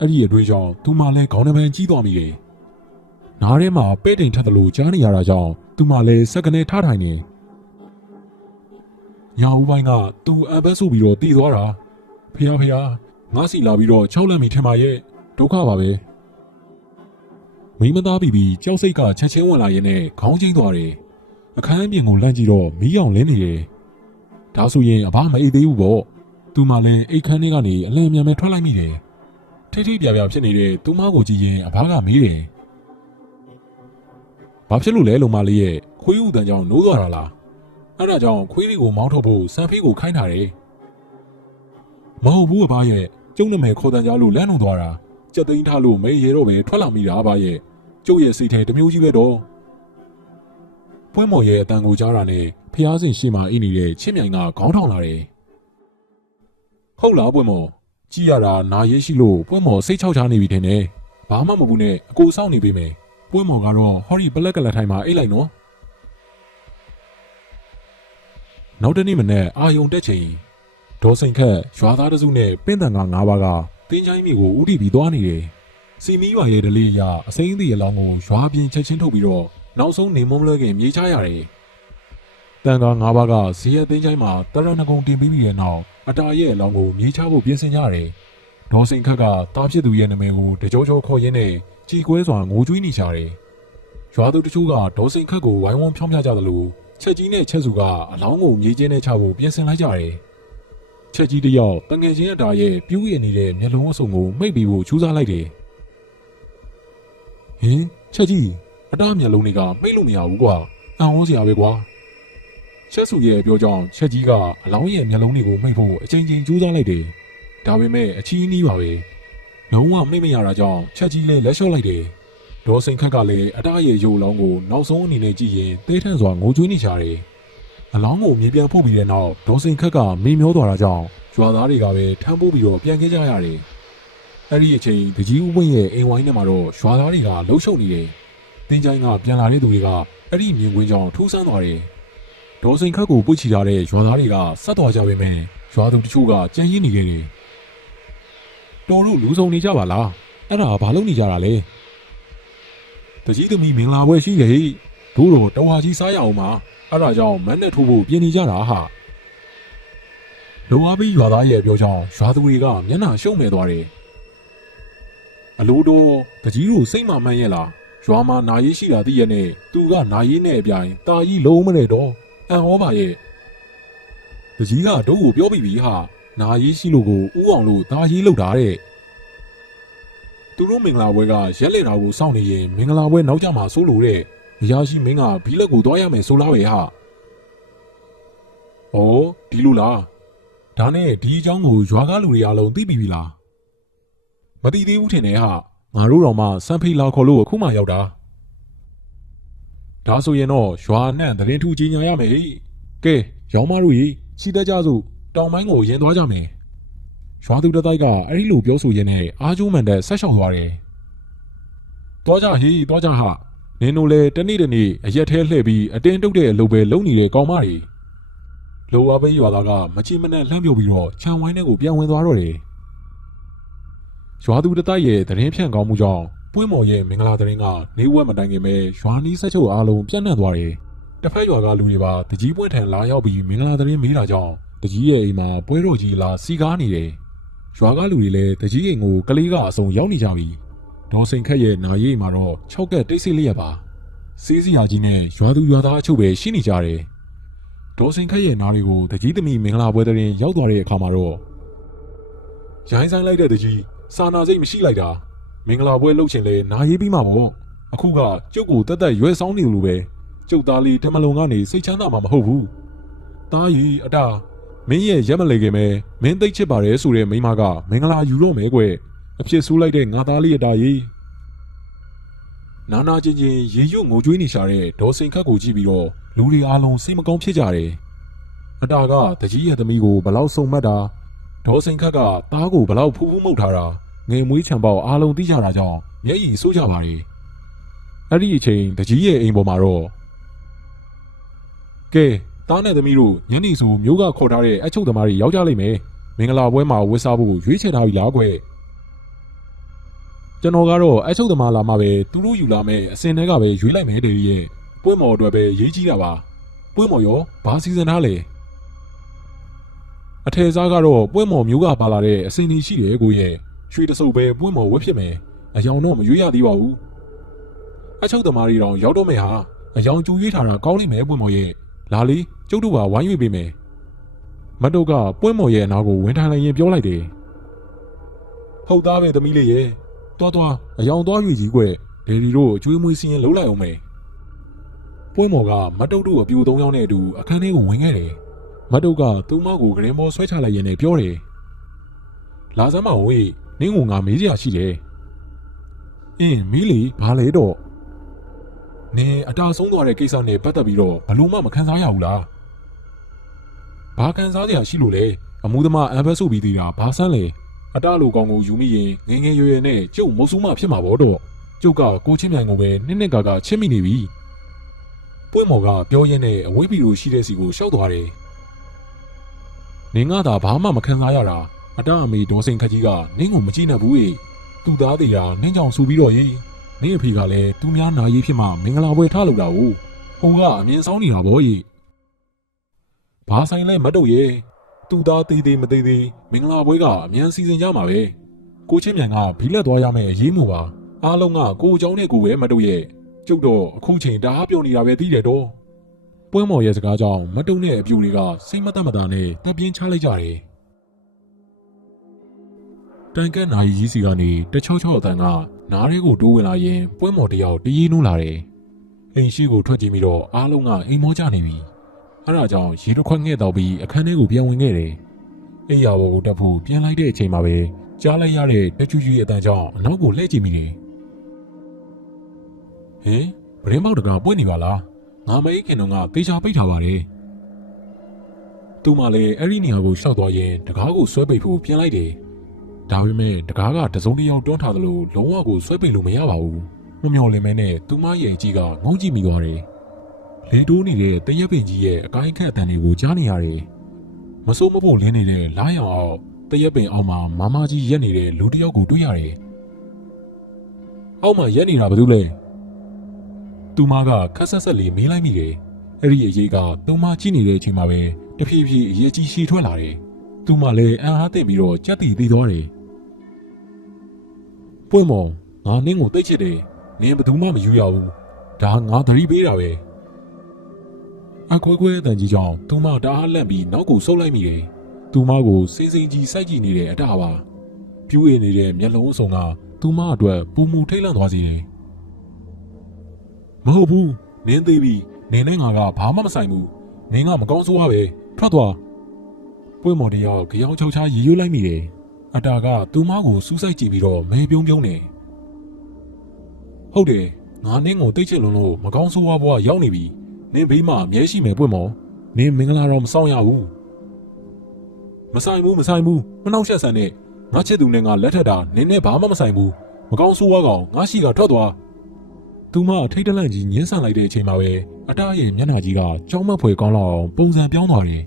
အဲ့ဒီအတွေ့အကြုံသူမလည်းခေါင်းနှပန်းကြီးသွားမိတယ်နားထဲမှာပဲ့တိမ်ထက်သလိုကြားနေရတာကြောင့်သူမလည်းစက္ကနဲ့ထားထိုင်နေညာဦးပိုင်းကသူအံပတ်ဆုပ်ပြီးတော့တည်သွားတာဖေဟာငါစီလာပြီးတော့၆လက်မီထင်ပါရဲ့ဒုက္ခပါပဲမိမသားပြီးကြောက်စိတ်ကချက်ချင်းဝင်လာရင်နဲ့ခေါင်းကျိန်းသွားတယ်အခန်းအပြင်ကိုလန့်ကြည့်တော့မီးအောင်လင်းနေတယ်ဒါဆိုရင်အဘမအိတ်သေးဘူးပေါ့သူမလည်းအိတ်ခန်းထဲကနေအလင်းမြန်မဲ့ထွက်လိုက်မိတယ်ထိထိပြပြဖြစ်နေတဲ့သူမကိုကြည့်ရင်အဘကမေးတယ်ဘာဖြစ်လို့လဲလုံမလေးရဲ့ခွေးဥတန်ကြောင့်နိုးသွားတာလားအဲ့ဒါကြောင့်ခွေးလေးကိုမောင်းထုတ်ဖို့စံဖေးကိုခိုင်းထားတယ်မဟုတ်ဘူးအဘရဲ့ကျုံနမဲခေါ်တန်ကြလို့လမ်းလုံသွားတာကြက်သိန်းထားလို့မဲရဲတော့ပဲထွက်လာမိတာအဘရဲ့ကျုပ်ရဲ့စိတ်ထဲတမျိုးကြီးပဲတော့ပွင့်မော်ရဲ့အတန်ကိုကြားတာနဲ့ဖျားစင်ရှေ့မှာအိနေနေတဲ့ချင်းမြိုင်ကခေါင်းထောင်လာတယ်ဟုတ်လားပွင့်မော်ကြည့်ရတာနာရေးရှိလို့ပွင့်မော်စိတ်ချောက်ချားနေပြီထင်တယ်ဘာမှမဟုတ်ဘူးနဲ့အကိုစောင့်နေပေးမယ်ပွင့်မော်ကတော့ဟော်ရီပလက်ကလထိုင်မှာအိတ်လိုက်နော်နောက်တနေ့မနေ့အာယုံတက်ချိန်ဒေါ်စိန်ခက်ရွာသားတစုနဲ့ပင့်တန်က၅ပါးကတင်းချိုင်းမိကိုဥတီပြီးသွားနေတယ်စီမီရွာရဲ့ဒလေးရအစိမ့်အသေးအလောင်းကိုရွာပြင်ချက်ချင်းထုတ်ပြီးတော့နောက်ဆုံးနေမုံလွဲခင်မြေချရတယ်တန်က၅ပါးကဇီယတင်းချိုင်းမှာတရဏဂုံတင်ပြီးတဲ့နောက်အတာရဲ့အလောင်းကိုမြေချဖို့ပြင်ဆင်ကြတယ်ဒေါ်စိန်ခက်ကတားဖြစ်သူရဲ့နာမည်ကိုတကြောကြောခေါ်ရင်းနဲ့ကြည်ကွဲစွာငိုကြွေးနေကြတယ်ရွာသူတချို့ကဒေါ်စိန်ခက်ကိုဝိုင်းဝန်းဖြောင်းပြကြသလိုချက်ကြီးနဲ့ချက်စုကအလောင်းကိုမြေကျင်းနဲ့ချဖို့ပြင်ဆင်လိုက်ကြတယ်ချက်ကြီးတယောက်တငယ်ချင်းအတာရဲ့ပြူးရည်နေတဲ့မျက်လုံးအစုံကိုမိတ်ပြီးဖို့ချူးစားလိုက်တယ်ဟင်ချက်ကြီးအတာမျက်လုံးတွေကမိတ်လို့မရဘူးကွာအံ့ဩစရာပဲကွာချက်စုရဲ့ပြောကြောင်းချက်ကြီးကအလောင်းရဲ့မျက်လုံးတွေကိုမိတ်ဖို့အချိန်ချင်းကြိုးစားလိုက်တယ်ဒါပေမဲ့အချီးနီးပါပဲလုံးဝမိတ်မရတာကြောင့်ချက်ကြီးလည်းလက်လျှော့လိုက်တယ်ဒေါ်စိန်ခက်ကလည်းအတာရဲ့ရုပ်လောင်းကိုနောက်ဆုံးအနေနဲ့ကြည့်ရင်သေးထန်စွာငိုကြွေးနေကြတယ်အလောင်းကိုမြေပြန်ပို့ပြီးတဲ့နောက်ဒေါ်စိန်ခက်ကမေ့မျောသွားတာကြောင့်ရွာသားတွေကပဲထမ်းပိုးပြီးတော့ပြန်ခဲ့ကြရတယ်အဲ့ဒီအချိန်တကြီးဦးဝင်းရဲ့အိမ်ဝိုင်းထဲမှာတော့ရွာသားတွေကလှုပ်ရှုပ်နေတယ်တင်းချိုင်းကပြန်လာတဲ့သူတွေကအဲ့ဒီမြင်ကွင်းကြောင့်ထူးဆန်းသွားတယ်ဒေါ်စိန်ခက်ကိုပွေ့ချီထားတဲ့ရွာသားတွေကဆက်သွားကြပေမဲ့ရွာသူတချို့ကကြံရည်နေခဲ့တယ်တော်တို့လူစုံနေကြပါလားအဲ့ဒါဘာလုပ်နေကြတာလဲတကြီးသမီးမင်္ဂလာပွဲရှိလေတို့တော့တဝါကြီးစားရအောင်ပါအဲ့ဒါကြောင့်မန်းနဲ့ထိုးဖို့ပြင်နေကြတာဟာလုံအားပြီးရွာသားရဲ့ပြောကြောင်းရွာသူတွေကမျက်နှာရှုံးမဲ့သွားတယ်အလိုတော့တကြီးတို့စိတ်မမှန်ရဲ့လားရွာမှာနာရေးရှိတာသိရနဲ့သူကနာရေးနဲ့အပြိုင်တာကြီးလုံးမနဲ့တော့အံ့ဩပါရဲ့တကြီးကတို့ကိုပြောပြီးပြီဟာနာရေးရှိလို့ကိုဥအောင်လို့တာရေးလောက်တာတဲ့သူတို့မင်္ဂလာပွဲကရက်လက်တာကိုစောင့်နေရင်မင်္ဂလာပွဲနောက်ကျမှစိုးလို့တဲ့အရာရှိမင်းကဘီလက်ကိုသွားရမယ်ဆိုလားပဲဟာဩဒီလိုလားဒါနဲ့ဒီအကြောင်းကိုရွာကလူတွေအားလုံးသိပြီလားမသိသေးဘူးထင်တယ်ဟာငါတို့တော့မှစံဖေးလာခေါ်လို့အခုမှရောက်တာဒါဆိုရင်တော့ရွာနှံ့သတင်းထူကြီးညာရမယ်ကဲရောင်းမတို့ကြီးချီတက်ကြစို့တောင်ပိုင်းကိုရင်သွားကြမယ်ရွာသူတတိုက်ကအဲ့ဒီလိုပြောဆိုရင်းနဲ့အားကျိုးမှန်တဲ့ဆက်လျှောက်သွားတယ်သွားကြဟေးသွားကြဟာနင်တို့လည်းတနေ့အရက်ထဲလှည့်ပြီးအတင်းတုတ်တဲ့အလုပ်ပဲလုပ်နေတဲ့ကောင်မတွေလိုဝါပေးရွာသားကမချီမနဲ့လှမ်းပြပြီးတော့ခြံဝိုင်းထဲကိုပြန်ဝင်သွားတော့တယ်ရွာသူတတိုက်ရဲ့သတင်းဖြန့်ကောင်းမှုကြောင့်ပွင့်မော်ရဲ့မင်္ဂလာသတင်းကနေဝက်မတိုင်ခင်ပဲရွာနီးဆက်ချုပ်အားလုံးပြန့်နှံ့သွားတယ်တစ်ဖက်ရွာကလူတွေပါတကြီးပွင့်ထန်လာရောက်ပြီးမင်္ဂလာသတင်းမေးတာကြောင့်တကြီးရဲ့အိမ်မှာပွဲတော်ကြီးလာစီကားနေတယ်ရွာကလူတွေလည်းတကြီးအိမ်ကိုကလေးကအစုံရောက်နေကြပြီဒေါ်စိန်ခက်ရဲ့နာရေးမှာတော့6ကက်တိတ်ဆိတ်လျက်ပါစီးစရာကြီးနဲ့ရွာသူရွာသားအချို့ပဲရှိနေကြတယ်ဒေါ်စိန်ခက်ရဲ့နားတွေကိုတကြီးသမီးမင်္ဂလာပွဲတဲ့ရင်ရောက်သွားတဲ့အခါမှာတော့ရိုင်းဆိုင်လိုက်တဲ့တကြီးစာနာစိတ်မရှိလိုက်တာမင်္ဂလာပွဲလုပ်ချင်လေနာရေးပြီးမှာပေါ့အခုကကျုပ်ကိုတက်တက်ရွယ်ဆောင်နေလို့ပဲကျုပ်သားလေးဓမ္မလုံကနေစိတ်ချမ်းသာမှာမဟုတ်ဘူးသားကြီးအတာမ မင်းရဲ့ရက်မလေခင်မဲမင်းသိချစ်ပါတယ်ဆိုတဲ့မိန်းမကမင်္ဂလာယူတော့မဲကွအဖြစ်ဆိုးလိုက်တဲ့ငါသားလေးအတားကြီးနာနာချင်းချင်းရေရွတ်ငိုကြွေးနေရှာတဲ့ဒေါ်စိန်ခတ်ကိုကြည့်ပြီးတော့လူတွေအားလုံးစိတ်မကောင်းဖြစ်ကြတယ်အတာကတကြီးရဲ့သမီးကိုဘလောက်စုံမတ်တာဒေါ်စိန်ခတ်ကသားကိုဘလောက်ဖူးဖူးမှုတ်ထားတာငယ်မွေးချံပေါက်အားလုံးသိကြတာကြောင့်မျက်ရည်ဆိုးကြပါလေအဲ့ဒီအချိန်တကြီးရဲ့အိမ်ပေါ်မှာတော့ကဲသားနဲ့သမီးတို့ညနေဆိုမျိုးကခေါ်ထားတဲ့အချုပ်သမားတွေရောက်ကြလိမ့်မယ်မင်္ဂလာပွဲမှာဝတ်စားဖို့ရွေးချယ်ထားပြီလားကွကျွန်တော်ကတော့အချုပ်သမားလာမှပဲသူတို့ယူလာမယ်အစင်တွေကပဲရွေးလိုက်မယ်တည်းရဲ့ပွဲမော်အတွက်ပဲရေးကြည့်တာပါပွဲမော်ရောဘာစီစဉ်ထားလဲအထယ်စားကတော့ပွဲမော်မျိုးကပါလာတဲ့အစင်ကြီးရှိတယ်ကိုရဲ့ရွှေတဆုပ်ပဲပွဲမော်ဝတ်ဖြစ်မယ်အယောင်တော့မရွေးရသေးပါဘူးအချုပ်သမားတွေတောင်ရောက်တော့မယ်ဟာအယောင်ကျူရွေးထားတာကောင်းလိမ့်မယ်ပွဲမော်ရဲ့လာလေကျုပ်တို့ကဝိုင်းရွေးပေးမယ်မတ်တို့ကပွဲမော်ရဲ့အနာကိုဝင်ထိုင်လိုက်ရင်ပြောလိုက်တယ်ဟုတ်သားပဲသမီးလေးရဲ့သွားအယောင်သွားရွေကြီးကွဒေဒီတို့အကျွေးမွေးစင်းရင်လှုပ်လိုက်အောင်မယ်ပွဲမော်ကမတ်တုတ်တို့အပြူ၃ယောက်နဲ့အတူအခန်းထဲကိုဝင်ခဲ့တယ်မတ်တုတ်ကသူ့မကိုဂရင်မောဆွဲချလိုက်ရင်လည်းပြောတယ်လာစမ်းမဝေးနင်းကငါမေးစရာရှိတယ်မီးလီဘာလဲတော့နင်အတာဆုံးသွားတဲ့ကိစ္စနဲ့ပတ်သက်ပြီးတော့ဘလို့မှမခံစားရဘူးလားဘာခံစားစရာရှိလို့လဲအမှုသမားအန်ဘတ်ဆိုပြီးသေးတာဘာဆန်းလဲအတာလိုကောင်ကိုယူမိရင်ငငယ်ရွယ်ရွယ်နဲ့ကျုပ်မုတ်ဆူးမဖြစ်မှာပေါ့တော့ကျုပ်ကကိုချင်းမြိုင်ကိုပဲနှစ်ကာချစ်မိနေပြီပွင့်မော်ကပြောရင်းနဲ့အဝေးပီလိုရှိတဲ့စီကိုရှောက်သွားတယ်နင်ကသာဘာမှမခံစားရတာအတာအမေဒေါ်စိန်ခတ်ကြီးကနင်းကိုမကြည့်နဲ့ဘူးသူ့သားသေးတာနင်းကြောင်ဆူပြီးတော့ရေးနင်းအဖေကလည်းသူများနာရေးဖြစ်မှမင်္ဂလာပွဲထားလို့တာကိုဟိုကအမြင်ဆောင်နေတာဗောကြီးဘာဆိုင်လဲမတ်တို့ရဲ့သူ့သားသေးသေးမသေးသေးမင်္ဂလာပွဲကအမြန်စီစဉ်ကြမှာပဲကိုချင်းမြန်ကဘီလက်သွားရမယ်အရေးမှုပါအားလုံးကကိုအကြောင်းနဲ့ကိုပဲမတ်တို့ရဲ့ကျုပ်တော့အခုချိန်တအားပြုံနေတာပဲသိတယ်တော့ပွဲမော်ရဲ့စကားကြောင့်မတ်တုံနဲ့အပြူတွေကစိတ်မသက်မသာနဲ့တပ်ပြင်းချလိုက်ကြတယ်တန်ကက်နာရီကြီးစီကနေတချောချောအတန်ကနားရဲကိုတိုးဝင်လာရင်ပွဲမော်တယောက်တရေးနိုးလာတယ်အိမ်ရှိကိုထွက်ကြည့်ပြီးတော့အားလုံးကအိမ်မောကြနေပြီအဲဒါကြောင့်ရေတစ်ခွက်ငှဲ့တော့ပြီးအခန်းထဲကိုပြန်ဝင်ခဲ့တယ်အိမ်ယာဘော်ကိုတက်ဖို့ပြန်လိုက်တဲ့အချိန်မှာပဲကြားလိုက်ရတဲ့တချူချူရဲ့အတန်ကြောင့်အနောက်ကိုလှည့်ကြည့်မိတယ်ဗရင်ပေါက်တကာပွင့်နေပါလားငါမအိတ်ခင်တော့ကသေချာပိတ်ထားပါတယ်သူမှလည်းအဲ့ဒီနေရာကိုရှောက်သွားရင်တကားကိုဆွဲပိတ်ဖို့ပြန်လိုက်တယ်ဒါပေမဲ့တကားကတစုံတစ်ယောက်တွန်းထားသလိုလုံးဝကိုဆွဲပိတ်လို့မရပါဘူးမမျော်လင့်မဲနဲ့သူမရဲ့အကြီးကငုံကြည့်မိသွားတယ်လေတိုးနေတဲ့တရက်ပင်ကြီးရဲ့အကိုင်းခက်အတန်တွေကိုကြားနေရတယ်မစိုးမဖို့လင်းနေတဲ့လားရောင်အောင်တရက်ပင်အောက်မှာမမကြီးရက်နေတဲ့လူတစ်ယောက်ကိုတွေ့ရတယ်အောက်မှာရက်နေတာဘာလို့လဲသူမကခက်ဆက်ဆက်လေးမေးလိုက်မိတယ်အဲ့ဒီအရေးကသူမကြည့်နေတဲ့အချိန်မှာပဲတဖြည်းဖြည်းအရေးကြီးရှည်ထွက်လာတယ်သူမလည်းအံ့အားသင့်ပြီးတော့ကြက်တီသေးသွားတယ်ပွင့်မောင်ငါနင်းကိုသိချစ်တယ်နင်းဘယ်သူမှမယူရဘူးဒါငါသတိပေးတာပဲအခွဲခွဲအတန်ကြီးကြောင့်သူမတအားလန့်ပြီးနောက်ကိုဆုတ်လိုက်မိတယ်သူမကိုစိမ့်စိမ့်ကြီးစိုက်ကြည့်နေတဲ့အတားပါပြူးရနေတဲ့မျက်လုံးအစုံကသူမအတွက်ပူမူထိတ်လန့်သွားစေတယ်မဟုတ်ဘူးနင်းသေးပြီနင်းနဲ့ငါကဘာမှမဆိုင်ဘူးနင်းကမကောင်းဆိုးရပဲထွက်သွားပွင့်မော်တယောက်ကြောင်ချောက်ချာရီရွတ်လိုက်မိတယ်အတာကသူမကိုစူးစိုက်ကြည့်ပြီးတော့မဲပြုံးပြုံးနေဟုတ်တယ်ငါနင်းကိုတိတ်ချစ်လွန်းလို့မကောင်းဆိုးဝါးဘွားရောက်နေပြီနင်းဘေးမှာအမြဲရှိမယ်ပွင့်မော်နင်းမင်္ဂလာတော့မဆောင်ရဘူးမဆိုင်ဘူးမနှောက်ရက်ဆန်နဲ့ငါချစ်သူနဲ့ငါလက်ထက်တာနင်းနဲ့ဘာမှမဆိုင်ဘူးမကောင်းဆိုးဝါးကောင်ငါရှိကထွက်သွားသူမထိတ်တလန့်ကြီးညှင်းဆန်လိုက်တဲ့အချိန်မှာပဲအတားရဲ့မျက်နှာကြီးကကြောက်မက်ဖွယ်ကောင်းလောက်အောင်ပုံစံပြောင်းသွားတယ်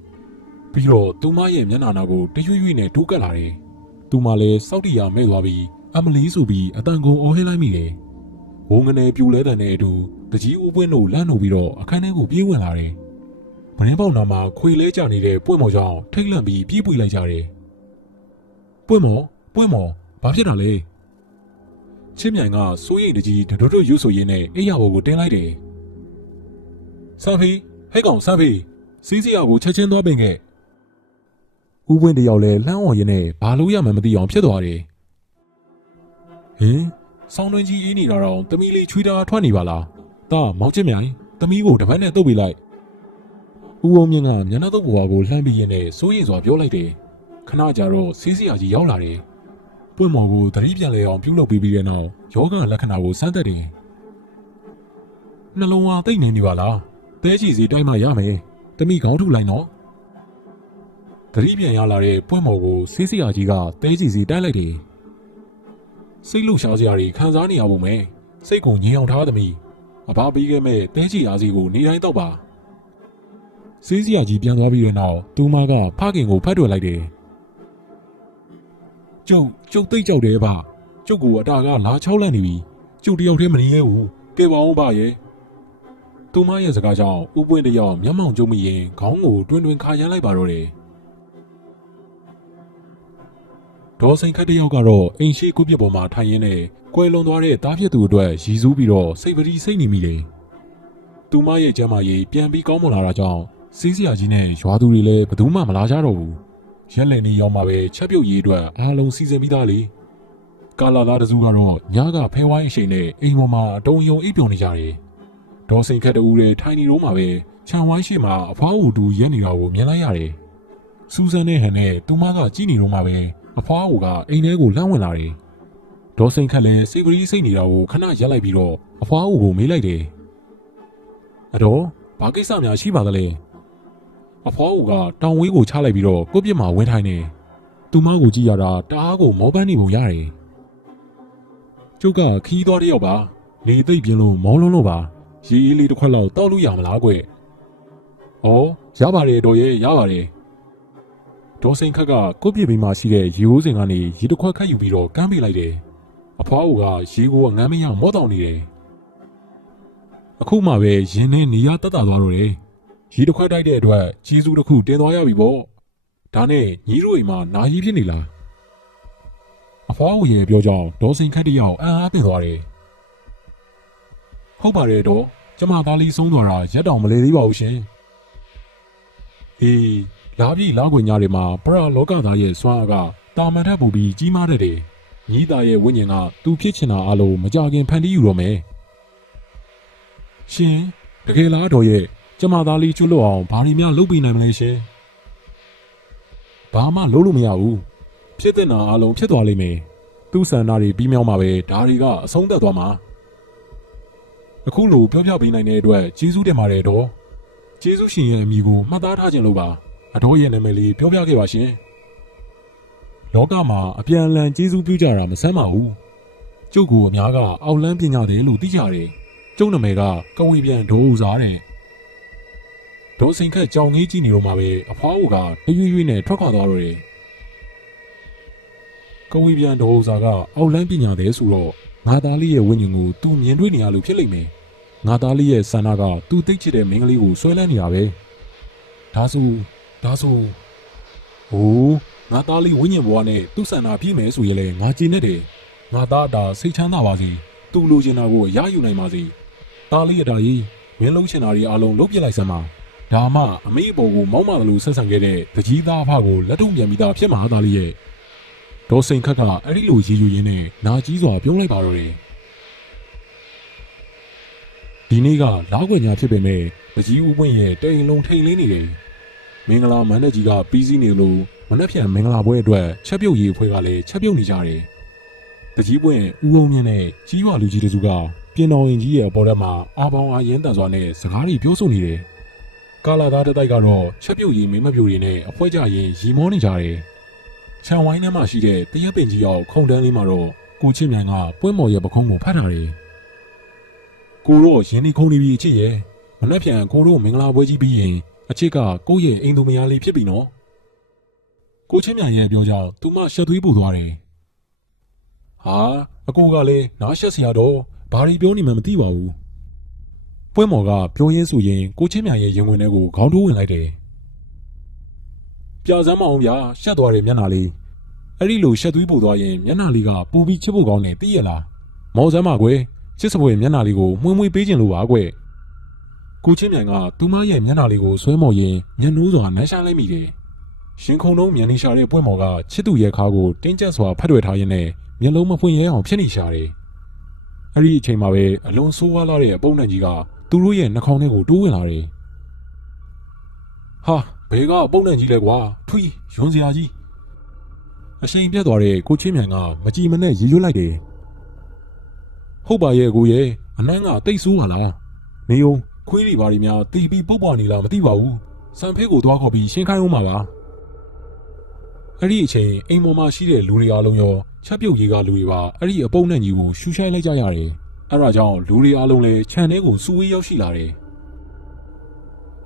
ပြီးတော့သူမရဲ့မျက်နှာနာကိုတရွေ့ရွေ့နဲ့တိုးကပ်လာတယ်သူမလည်းစောက်တီယာမဲ့သွားပြီးအမလီဆိုပြီးအတန်ကုန်အော်ဟစ်လိုက်မိတယ်ဝုန်းကနေပြူလဲတဲ့အတူတကြီးဦးပွင့်တို့လန့်လို့ပြီးတော့အခန်းထဲကိုပြေးဝင်လာတယ်မင်းပေါက်နာမှာခွေလဲကျနေတဲ့ပွင့်မော်ကြောင့်ထိတ်လန့်ပြီးပြေးပွေလိုက်ကြတယ်ပွင့်မော်ဘာဖြစ်တာလဲချင်းမြိုင်ကစိုးရိမ်တကြီးဒွတ်ရွဆိုရင်းနဲ့အိယာဘော်ကိုတင်းလိုက်တယ်ဆန်ဖီဟဲ့ကောင်ဆန်ဖီစီးစရာကိုချက်ချင်းသွားပင်ခဲ့ဦးပွင့်တယောက်လဲလှမ်းအော်ရင်းနဲ့ဘာလို့ရမှန်းမသိအောင်ဖြစ်သွားတယ်ဆောင်းတွင်းကြီးအေးနေတာတော့သမီးလေးချွေးတာထွက်နေပါလားဒါမောင်ချင်းမြိုင်သမီးကိုတပတ်နဲ့တုပ်ပေးလိုက် ဦးအောင်မြင့်ကမျက်နှာတော့ဘွားကိုလှမ်းပြီးရင်းနဲ့စိုးရိမ်စွာပြောလိုက်တယ်ခဏကြာတော့ဆေးစရာကြီးရောက်လာတယ်ပွင့်မော်ကိုသတိပြန်လဲအောင်ပြုလုပ်ပြီးတဲ့နောက်ယောဂလက္ခဏာကိုစမ်းသပ်တယ်နှလုံးကတိတ်နေပါလားသဲချီစီတိုက်မှရမယ်တမိခေါင်းထုလိုက်နော်သတိပြန်ရလာတဲ့ပွင့်မော်ကိုဆေးစရာကြီးကသဲချီစီတိုက်လိုက်တယ်စိတ်လှုပ်ရှားစရာတွေခံစားနေရပုံပဲစိတ်ကိုငြိမ်အောင်ထားသမီးအဘပြီးခဲ့မဲ့သဲချီအားစီကိုနေတိုင်းတော့ပါဆေးစရာကြီးပြန်သွားပြီးတဲ့နောက်သူမကဖခင်ကိုဖတ်ထွက်လိုက်တယ်ကျုပ်သိတ်ကြောက်တယ်ဗျကျုပ်ကိုအတာကလာချောက်လန့်နေပြီကျုပ်တယောက်တည်းမနေရဘူးကဲပါအောင်ဗျရဲ့သူမရဲ့စကားကြောင့်ဥပွင့်တယောက်မျက်မှောင်ကျုံမိရင်ခေါင်းကိုတွင်တွင်ခါရမ်းလိုက်ပါတော့တယ်ဒေါ်စိန်ခတ်တယောက်ကတော့အိမ်ရှိကုပြစ်ပေါ်မှာထိုင်ရင်းနဲ့ကွယ်လွန်သွားတဲ့တားဖြစ်သူအတွက်ရည်စူးပြီးတော့စိတ်ပတိစိတ်နေမိတယ်သူမရဲ့ကျမ်းမာရေးပြန်ပြီးကောင်းမွန်လာတာကြောင့်စီးစရာကြီးနဲ့ရွာသူတွေလည်းဘယ်သူမှမလာကြတော့ဘူးရက်လည်နေရောက်မှပဲချက်ပြုတ်ရေးအတွက်အားလုံးစီစဉ်ပြီးသားလေကာလာသားတစုကတော့ညကဖဲဝိုင်းအရှိန်နဲ့အိမ်ပေါ်မှာအတုံးယုံအိပ်ပျော်နေကြတယ်ဒေါ်စိန်ခတ်တူတဲ့ထိုင်နေတော့မှပဲခြံဝိုင်းရှိမှာအဖွားဦးတူရက်နေတာကိုမြင်လိုက်ရတယ်စူဇန်နဲ့ဟန်နဲ့သူမကကြည့်နေတော့မှပဲအဖွားဦးကအိမ်ထဲကိုလှမ်းဝင်လာတယ်ဒေါ်စိန်ခတ်လည်းစိတ်ပရိစိတ်နေတာကိုခဏရက်လိုက်ပြီးတော့အဖွားဦးကိုမေးလိုက်တယ်အတော်ဘာကိစ္စများရှိပါသလဲအဖွားဦးကတောင်ဝေးကိုချလိုက်ပြီးတော့ကိုပြစ်မှာဝင်ထိုင်နေသူမကိုကြည့်ရတာတအားကိုမောပန်းနေပုံရတယ်ကျုပ်ကခီးသွားတယောက်ပါနေသိပ်ပြင်းလို့မောလုံးလို့ပါရေအေးလေးတစ်ခွက်လောက်တောက်လို့ရမလားကွ။ဩရပါတယ်တော်ရဲ့ရပါတယ်။ဒေါ်စိန်ခတ်ကကိုပြစ်ပြီးမှရှိတဲ့ရေအိုးစင်ကနေရေတစ်ခွက်ခတ်ယူပြီးတော့ကမ်းပေးလိုက်တယ်။အဖွားဦးကရေကိုငမ်းမရမော့တောင်နေတယ်။အခုမှပဲရင်နဲ့နေရတက်တာသွားတော့တယ်။ရေတစ်ခွက်တိုက်တဲ့အတွက်ကျေးဇူးတစ်ခုတင်သွားရပြီပေါ့။ဒါနဲ့ညီတို့အိမ်မှာနာရီဖြစ်နေလား။အဖွားဦးရဲ့ပြောကြောင်းဒေါ်စိန်ခတ်တယောက်အံ့အားပင်သွားတယ်။ဟုတ်ပါတယ်တော့ကျမသားလေးဆုံးသွားတာရက်တောင်မလဲသေးပါဘူးရှင်။အေးလာပြီလာခွေညာတွေမှာပရလောကသားရဲ့စွမ်းအားကတာမန်ထပ်ပူပြီးကြီးမားတတ်တယ်။ညီသားရဲ့ဝိညာဉ်ကသူဖြစ်ချင်တာအလုံးမကြခင်ဖန်တီးယူတော့မယ်။ရှင်တကယ်လားတော်ရဲ့ကျမသားလေးကျွတ်လို့အောင်ဘာတွေများလုပ်ပေးနိုင်မလဲရှင်။ဘာမှလုပ်လို့မရဘူး။ဖြစ်တဲ့နာအလုံးဖြစ်သွားလိမ့်မယ်။သူ့ဆန္ဒတွေပြီးမြောက်မှာပဲဒါတွေကအဆုံးသတ်သွားမှာ။အခုလိုပြောပြပေးနိုင်တဲ့အတွက်ကျေးဇူးတင်ပါတယ်တော့ကျေးဇူးရှင်ရဲ့အမိကိုမှတ်သားထားခြင်းလို့ပါအတော်ရဲ့နာမည်လေးပြောပြခဲ့ပါရှင်လောကမှာအပြန်အလှန်ကျေးဇူးပြုကြတာမဆန်းပါဘူးကျုပ်ကိုအများကအောက်လန်းပညာတယ်လို့သိကြတယ်ကျုပ်နာမည်ကကဝေပြန်ဒေါ်ဦးစားတဲ့ဒေါ်စိန်ခတ်ကြောင်ကြီးကြည့်နေတော့မှပဲအဖွားဦးကရွရွနဲ့ထွက်ခွာသွားတော့တယ်ကဝေပြန်ဒေါ်ဦးစားကအောက်လန်းပညာတယ်ဆိုတော့ငါသားလေးရဲ့ဝိညာဉ်ကိုသူမြင်တွေ့နေရလို့ဖြစ်လိမ့်မယ်ငါသားလေးရဲ့ဆန္ဒကသူသိချစ်တဲ့မိန်းကလေးကိုဆွဲလန်းနေတာပဲဒါဆိုဟိုးငါသားလေးဝိညာဉ်ဘဝနဲ့သူ့ဆန္ဒပြည့်မယ်ဆိုရင်လည်းငါကြည်နေတယ်ငါသားအတာစိတ်ချမ်းသာပါစေသူ့လိုချင်တာကိုရယူနိုင်ပါစေသားလေးအတာကြီးမင်းလုံးချင်တာတွေအလုံးလုပ်ပြလိုက်စမ်းပါဒါမှအမေအပေါ်ကိုမောင်းမတယ်လို့ဆက်ဆံခဲ့တဲ့တကြီးသားအဖကိုလက်တော့ပြန်ပြီးသားဖြစ်မှာသားလေးရဲ့ဒေါ်စိန်ခတ်ကအဲ့ဒီလိုရည်ရွယ်ရင်းနဲ့နာကြီးစွာပြုံးလိုက်ပါတော့တယ်ဒီနေ့ကလောက်ွယ်ညာဖြစ်ပေမဲ့တကြီးဦးပွင့်ရဲ့တိမ်လုံးထိန်လင်းနေတယ်မင်္ဂလာမန္တကြီးကပြီးစီးနေလို့မနှက်ဖြန်မင်္ဂလာပွဲအတွက်ချက်ပြုတ်ရေးအဖွဲ့ကလည်းချက်ပြုတ်နေကြတယ်တကြီးပွင့်ဦးအောင်မြင့်နဲ့ကြီးရွာလူကြီးတို့ကပြင်တော်ရင်ကြီးရဲ့အပေါ်ထဲမှာအာပေါင်းအားရင်းတန်စွာနဲ့စကားတွေပြောဆိုနေတယ်ကာလာသားတစ်တိုက်ကတော့ချက်ပြုတ်ရေးမင်းမပြူတွေနဲ့အဖွဲကြရင်ရီမောနေကြတယ်ခြံဝိုင်းထဲမှာရှိတဲ့တရက်ပင်ကြီးအောင်ခုံတန်းလေးမှာတော့ကိုချင်းမြန်ကပွဲမော်ရဲ့ပခုံးကိုဖတ်ထားတယ်။ကိုတော့ရင်းနေခုံနေပြီအချစ်ရဲ့မနှက်ပြန်ကိုတို့မင်္ဂလာပွဲကြီးပြီးရင်အချစ်ကကိုယ့်ရဲ့အိမ်သူမယားလေးဖြစ်ပြီနော်။ကိုချင်းမြန်ရဲ့ပြောကြောင့်သူမရှက်သွေးပူသွားတယ်။ဟာအကိုကလည်းနားရှက်စရာတော့ဘာတွေပြောနေမှမသိပါဘူး။ပွဲမော်ကပြောရင်းဆိုရင်ကိုချင်းမြန်ရဲ့ရင်ဝင်ထဲကိုခေါင်းထိုးဝင်လိုက်တယ်။ပြစမ်းမအောင်ဗျာရှက်သွားတယ်မျက်နှာလေးအဲ့ဒီလိုရှက်သွေးပူသွားရင်မျက်နှာလေးကပူပြီးချစ်ဖို့ကောင်းတယ်သိရလားမော်စမ်းပါကွယ်ချစ်စပွဲမျက်နှာလေးကိုမှုပေးခြင်းလို့ပါကွယ်ကိုချင်းမြန်ကသူမရဲ့မျက်နှာလေးကိုဆွဲမော်ရင်မျက်နှိုးစွာနှမ်းရှားလိုက်မိတယ်ရှင်ခုံလုံးမျက်နှာရှာတဲ့ပွဲမော်ကချစ်သူရဲ့ခါကိုတင်းကျပ်စွာဖတ်တွေ့ထားရင်းနဲ့မျက်လုံးမဖွင့်ရဲအောင်ဖြစ်နေရှာတယ်အဲ့ဒီအချိန်မှာပဲအလွန်ဆိုးဝါးလာတဲ့အပုံနဲ့ကြီးကသူတို့ရဲ့နှာခေါင်းထဲကိုတိုးဝင်လာတယ် ဟာဘဲကပုံနဲ့ကြီးလဲကွာထွီယွန်းစရာကြီးအရှိန်ပြတ်သွားတဲ့ကိုချင်းမြန်ကမကြည်မနဲ့ရေရွတ်လိုက်တယ်ဟုတ်ပါရဲ့ကိုရဲ့အနှမ်းကတိတ်ဆိုးပါလားနေုံခွေးတွေဘာတွေများတီးပြီးပုတ်ပွားနေလားမသိပါဘူးစံဖေးကိုသွားခေါ်ပြီးရှင်းခိုင်းအောင်ပါအဲ့ဒီအချိန်အိမ်ပေါ်မှာရှိတဲ့လူတွေအားလုံးရောချက်ပြုတ်ကြီးကလူတွေပါအဲ့ဒီအပုံနဲ့ကြီးကိုရှူရှိုင်းလိုက်ကြရတယ်အဲ့ဒါကြောင့်လူတွေအားလုံးလည်းခြံထဲကိုစူဝေးရောက်ရှိလာတယ်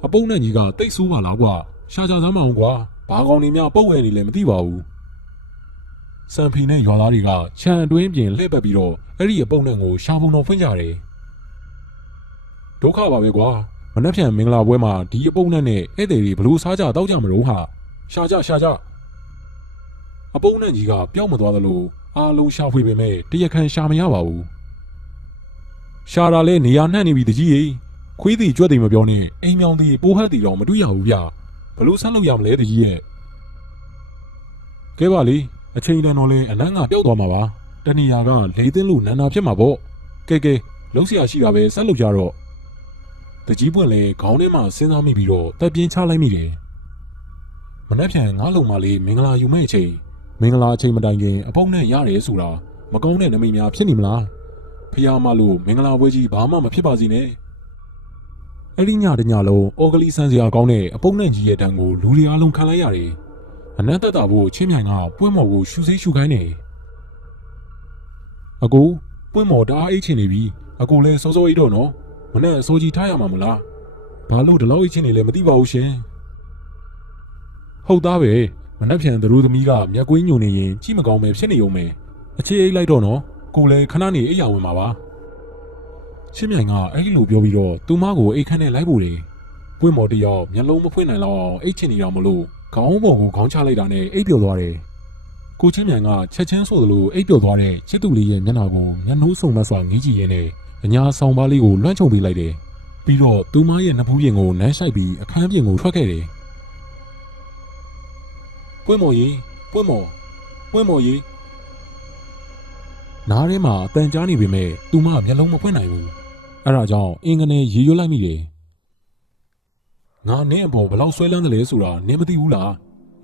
အပုံနဲ့ကြီးကတိတ်ဆိုးပါလားကွာရှာကြစမ်းမအောင်ကွာဘာကောင်တွေများပုတ်ဝဲနေလဲမသိပါဘူးစံဖီနဲ့ရွာသားတွေကခြံအတွင်းပြင်လှည့်ပတ်ပြီးတော့အဲ့ဒီအပုံနဲ့ကိုရှာပုံတော်ဖွင့်ကြတယ်ဒုက္ခပါပဲကွာမနှက်ဖြန်မင်္ဂလာပွဲမှာဒီအပုံနဲ့ဧည့်သည်တွေဘလို့စားကြတောက်ကြမလို့ဟာရှာကြအပုံနဲ့ကြီးကပျောက်မသွားသလိုအားလုံးရှာဖွေပေမဲ့တရခန်ရှာမရပါဘူးရှာတာလဲနေရာနှံ့နေပြီတကြီးရေခွေးတီကြွက်တီမပြောနဲ့အိမ်မြောင်တီပိုးဟက်တီတော့မတွေ့ရဘူးဗျဘလို့ဆက်လုပ်ရမလဲတကြီးရဲ့ကဲပါလေအချိန်တန်တော့လဲအနန်းကပျောက်သွားမှာပါတနေရာကလေသိန်းလို့နန္နာဖြစ်မှာပေါ့ကဲလုံးစရာရှိတာပဲဆက်လုပ်ကြတော့တကြီးပွင့်လဲခေါင်းထဲမှာစဉ်းစားမိပြီးတော့တက်ပြင်းချလိုက်မိတယ်မနှက်ဖြန်ငါးလုံးမလေးမင်္ဂလာယူမဲ့အချိန်မင်္ဂလာအချိန်မတိုင်ခင်အပုံနဲ့ရတယ်ဆိုတာမကောင်းတဲ့နမိတ်များဖြစ်နေမလားဖျားမလို့မင်္ဂလာပွဲကြီးဘာမှမဖြစ်ပါစေနဲ့အဲ့ဒီညတညလုံးအော်ဂလီဆန်းစရာကောင်းတဲ့အပုံနဲ့ကြီးရဲ့တန်ကိုလူတွေအားလုံးခံလိုက်ရတယ်အနက်သက်တာဖို့ချင်းမြိုင်ကပွင့်မော်ကိုရှူစိရှူခိုင်းနေအကိုပွင့်မော်တအားအိတ်ချင်နေပြီအကိုလည်းစောစောအိတ်တော့နော်မနဲ့အစိုးကြီးထားရမှာမလားဘာလို့ဒီလောက်အိတ်ချင်နေလဲမသိပါဘူးရှင်ဟုတ်သားပဲမနှက်ဖြန်သူတို့သမီးကမျက်ကွင်းညိုနေရင်ကြည့်မကောင်းပဲဖြစ်နေုံပဲအခြေအိတ်လိုက်တော့နော်ကိုလည်းခဏနေအိတ်ရဝင်မှာပါချင်းမြိုင်ကအဲ့လိုပြောပြီးတော့သူမကိုအိတ်ခန့်နဲ့လိုက်ပို့တယ်ပွင့်မော်တယောက်မျက်လုံးမဖွင့်နိုင်တော့အိတ်ချင်နေတာမလို့ခေါင်းပုံကိုခေါင်းချလိုက်တာနဲ့အိပ်ပျော်သွားတယ်ကိုချင်းမြိုင်ကချက်ချင်းဆိုသလိုအိပ်ပျော်သွားတဲ့ချစ်သူလေးရဲ့မျက်နှာကိုမျက်နှိုးစုံမဆွာငေးကြည့်ရင်းနဲ့အညာဆောင်ပါးလေးကိုလွှမ်းခြုံပေးလိုက်တယ်ပြီးတော့သူမရဲ့နဖူးပြင်ကိုနမ်းဆိုင်ပြီးအခန်းပြင်ကိုထွက်ခဲ့တယ်ပွင့်မော်ကြီးပွင့်မော်ကြီးနားထဲမှာအတန်ကြားနေပေမဲ့သူမမျက်လုံးမဖွင့်နိုင်ဘူးအဲ့ဒါကြောင့်အင်္ဂနဲ့ရေရွတ်လိုက်မိတယ်ငါနင်းအပေါ်ဘလောက်ဆွဲလန်းတယ်လဲဆိုတာနင်းမသိဘူးလား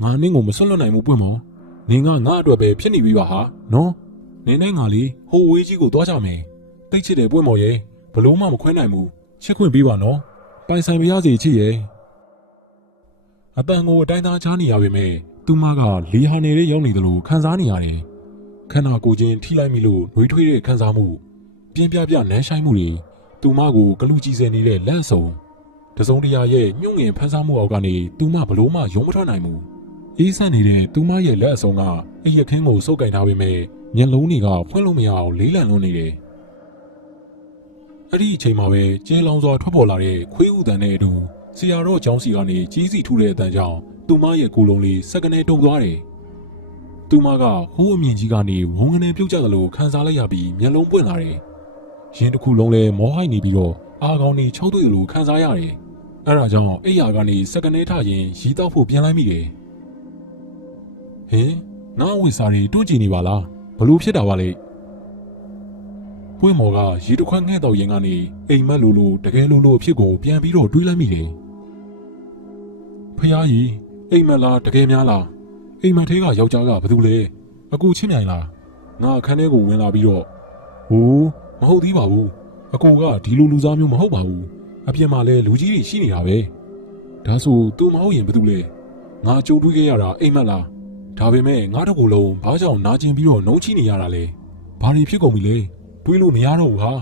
ငါနင်းကိုမဆွတ်လွတ်နိုင်ဘူးပွင့်မော်နင်းကငါအတွက်ပဲဖြစ်နေပြီပါဟာနော်နင်းနဲ့ငါလေးဟိုဝေးကြီးကိုသွားကြမယ်တိတ်ချစ်တယ်ပွင့်မော်ရဲ့ဘလို့မှမခွဲနိုင်ဘူးချစ်ခွင့်ပေးပါနော်ပိုင်ဆိုင်မရစေချစ်ရဲ့အတန်ကိုအတိုင်းသားချားနေရပေမဲ့သူမကလီဟာနေတဲ့ရောက်နေတယ်လို့ခံစားနေရတယ်ခန္ဓာကိုယ်ချင်းထိလိုက်မိလို့နှွေးထွေးတဲ့ခံစားမှုပြင်းပြနမ်းဆိုင်မှုတွေသူမကိုကလူကြီးစဲနေတဲ့လက်အစုံတစုံတရာရဲ့ညှို့ငင်ဖန်ဆားမှုအောက်ကနေသူမဘလို့မှရုံးမထွက်နိုင်ဘူးအေးဆန်းနေတဲ့သူမရဲ့လက်အစုံကအိပ်ရခင်းကိုစုပ်ကင်ထားပေမဲ့မျက်လုံးတွေကဖွင့်လို့မရအောင်လေးလံလွန်းနေတယ်အဲ့ဒီအချိန်မှာပဲကျဲလောင်စွာထွက်ပေါ်လာတဲ့ခွေးဥတန်နဲ့အတူဆရာတော်ကျောင်းစီကနေကြီးစီထူတဲ့အတန်ကြောင့်သူမရဲ့ကိုယ်လုံးလေးစက္ကနဲတုံသွားတယ်သူမကဟိုးအမြင့်ကြီးကနေဝုန်းကနေပြုတ်ကျသလိုခံစားလိုက်ရပြီးမျက်လုံးပွင့်လာတယ်ရင်တစ်ခုလုံးလဲမောဟိုက်နေပြီးတော့အာကောင်တွေချောက်သွေ့လို့ခံစားရတယ်အဲ့ဒါကြောင့်အိယာကနေစက္ကနဲထရင်ရီတောက်ဖို့ပြန်လိုက်မိတယ်ဟင်ငါ့ဝိစာတွေတွန့်ကြည့်နေပါလားဘလို့ဖြစ်တာပါလဲပွင့်မော်ကရေတစ်ခွက်ငှဲ့တော့ရင်ကနေအိမ်မက်လိုတကယ်လိုအဖြစ်ကိုပြန်ပြီးတော့တွေးလိုက်မိတယ်ဖះကြီးအိမ်မက်လားတကယ်များလားအိမ်မက်သေးကယောက်ျားကဘာတူလဲအကူချင်းမြိုင်လားငါအခန်းထဲကိုဝင်လာပြီးတော့ဟိုမဟုတ်သေးပါဘူးအကူကဒီလိုလူစားမျိုးမဟုတ်ပါဘူးအပြင်မှာလဲလူကြီးတွေရှိနေတာပဲဒါဆိုသူမဟုတ်ရင်ဘာတူလဲငါကြိုတွေးခဲ့ရတာအိမ်မက်လားဒါပေမဲ့ငါတို့ကိုယ်လုံးဘာကြောင့်နာကျင်ပြီးတော့နှုံးချိနေရတာလဲဘာတွေဖြစ်ကုန်ပြီလဲတွေးလို့မရတော့ဘူးဟာ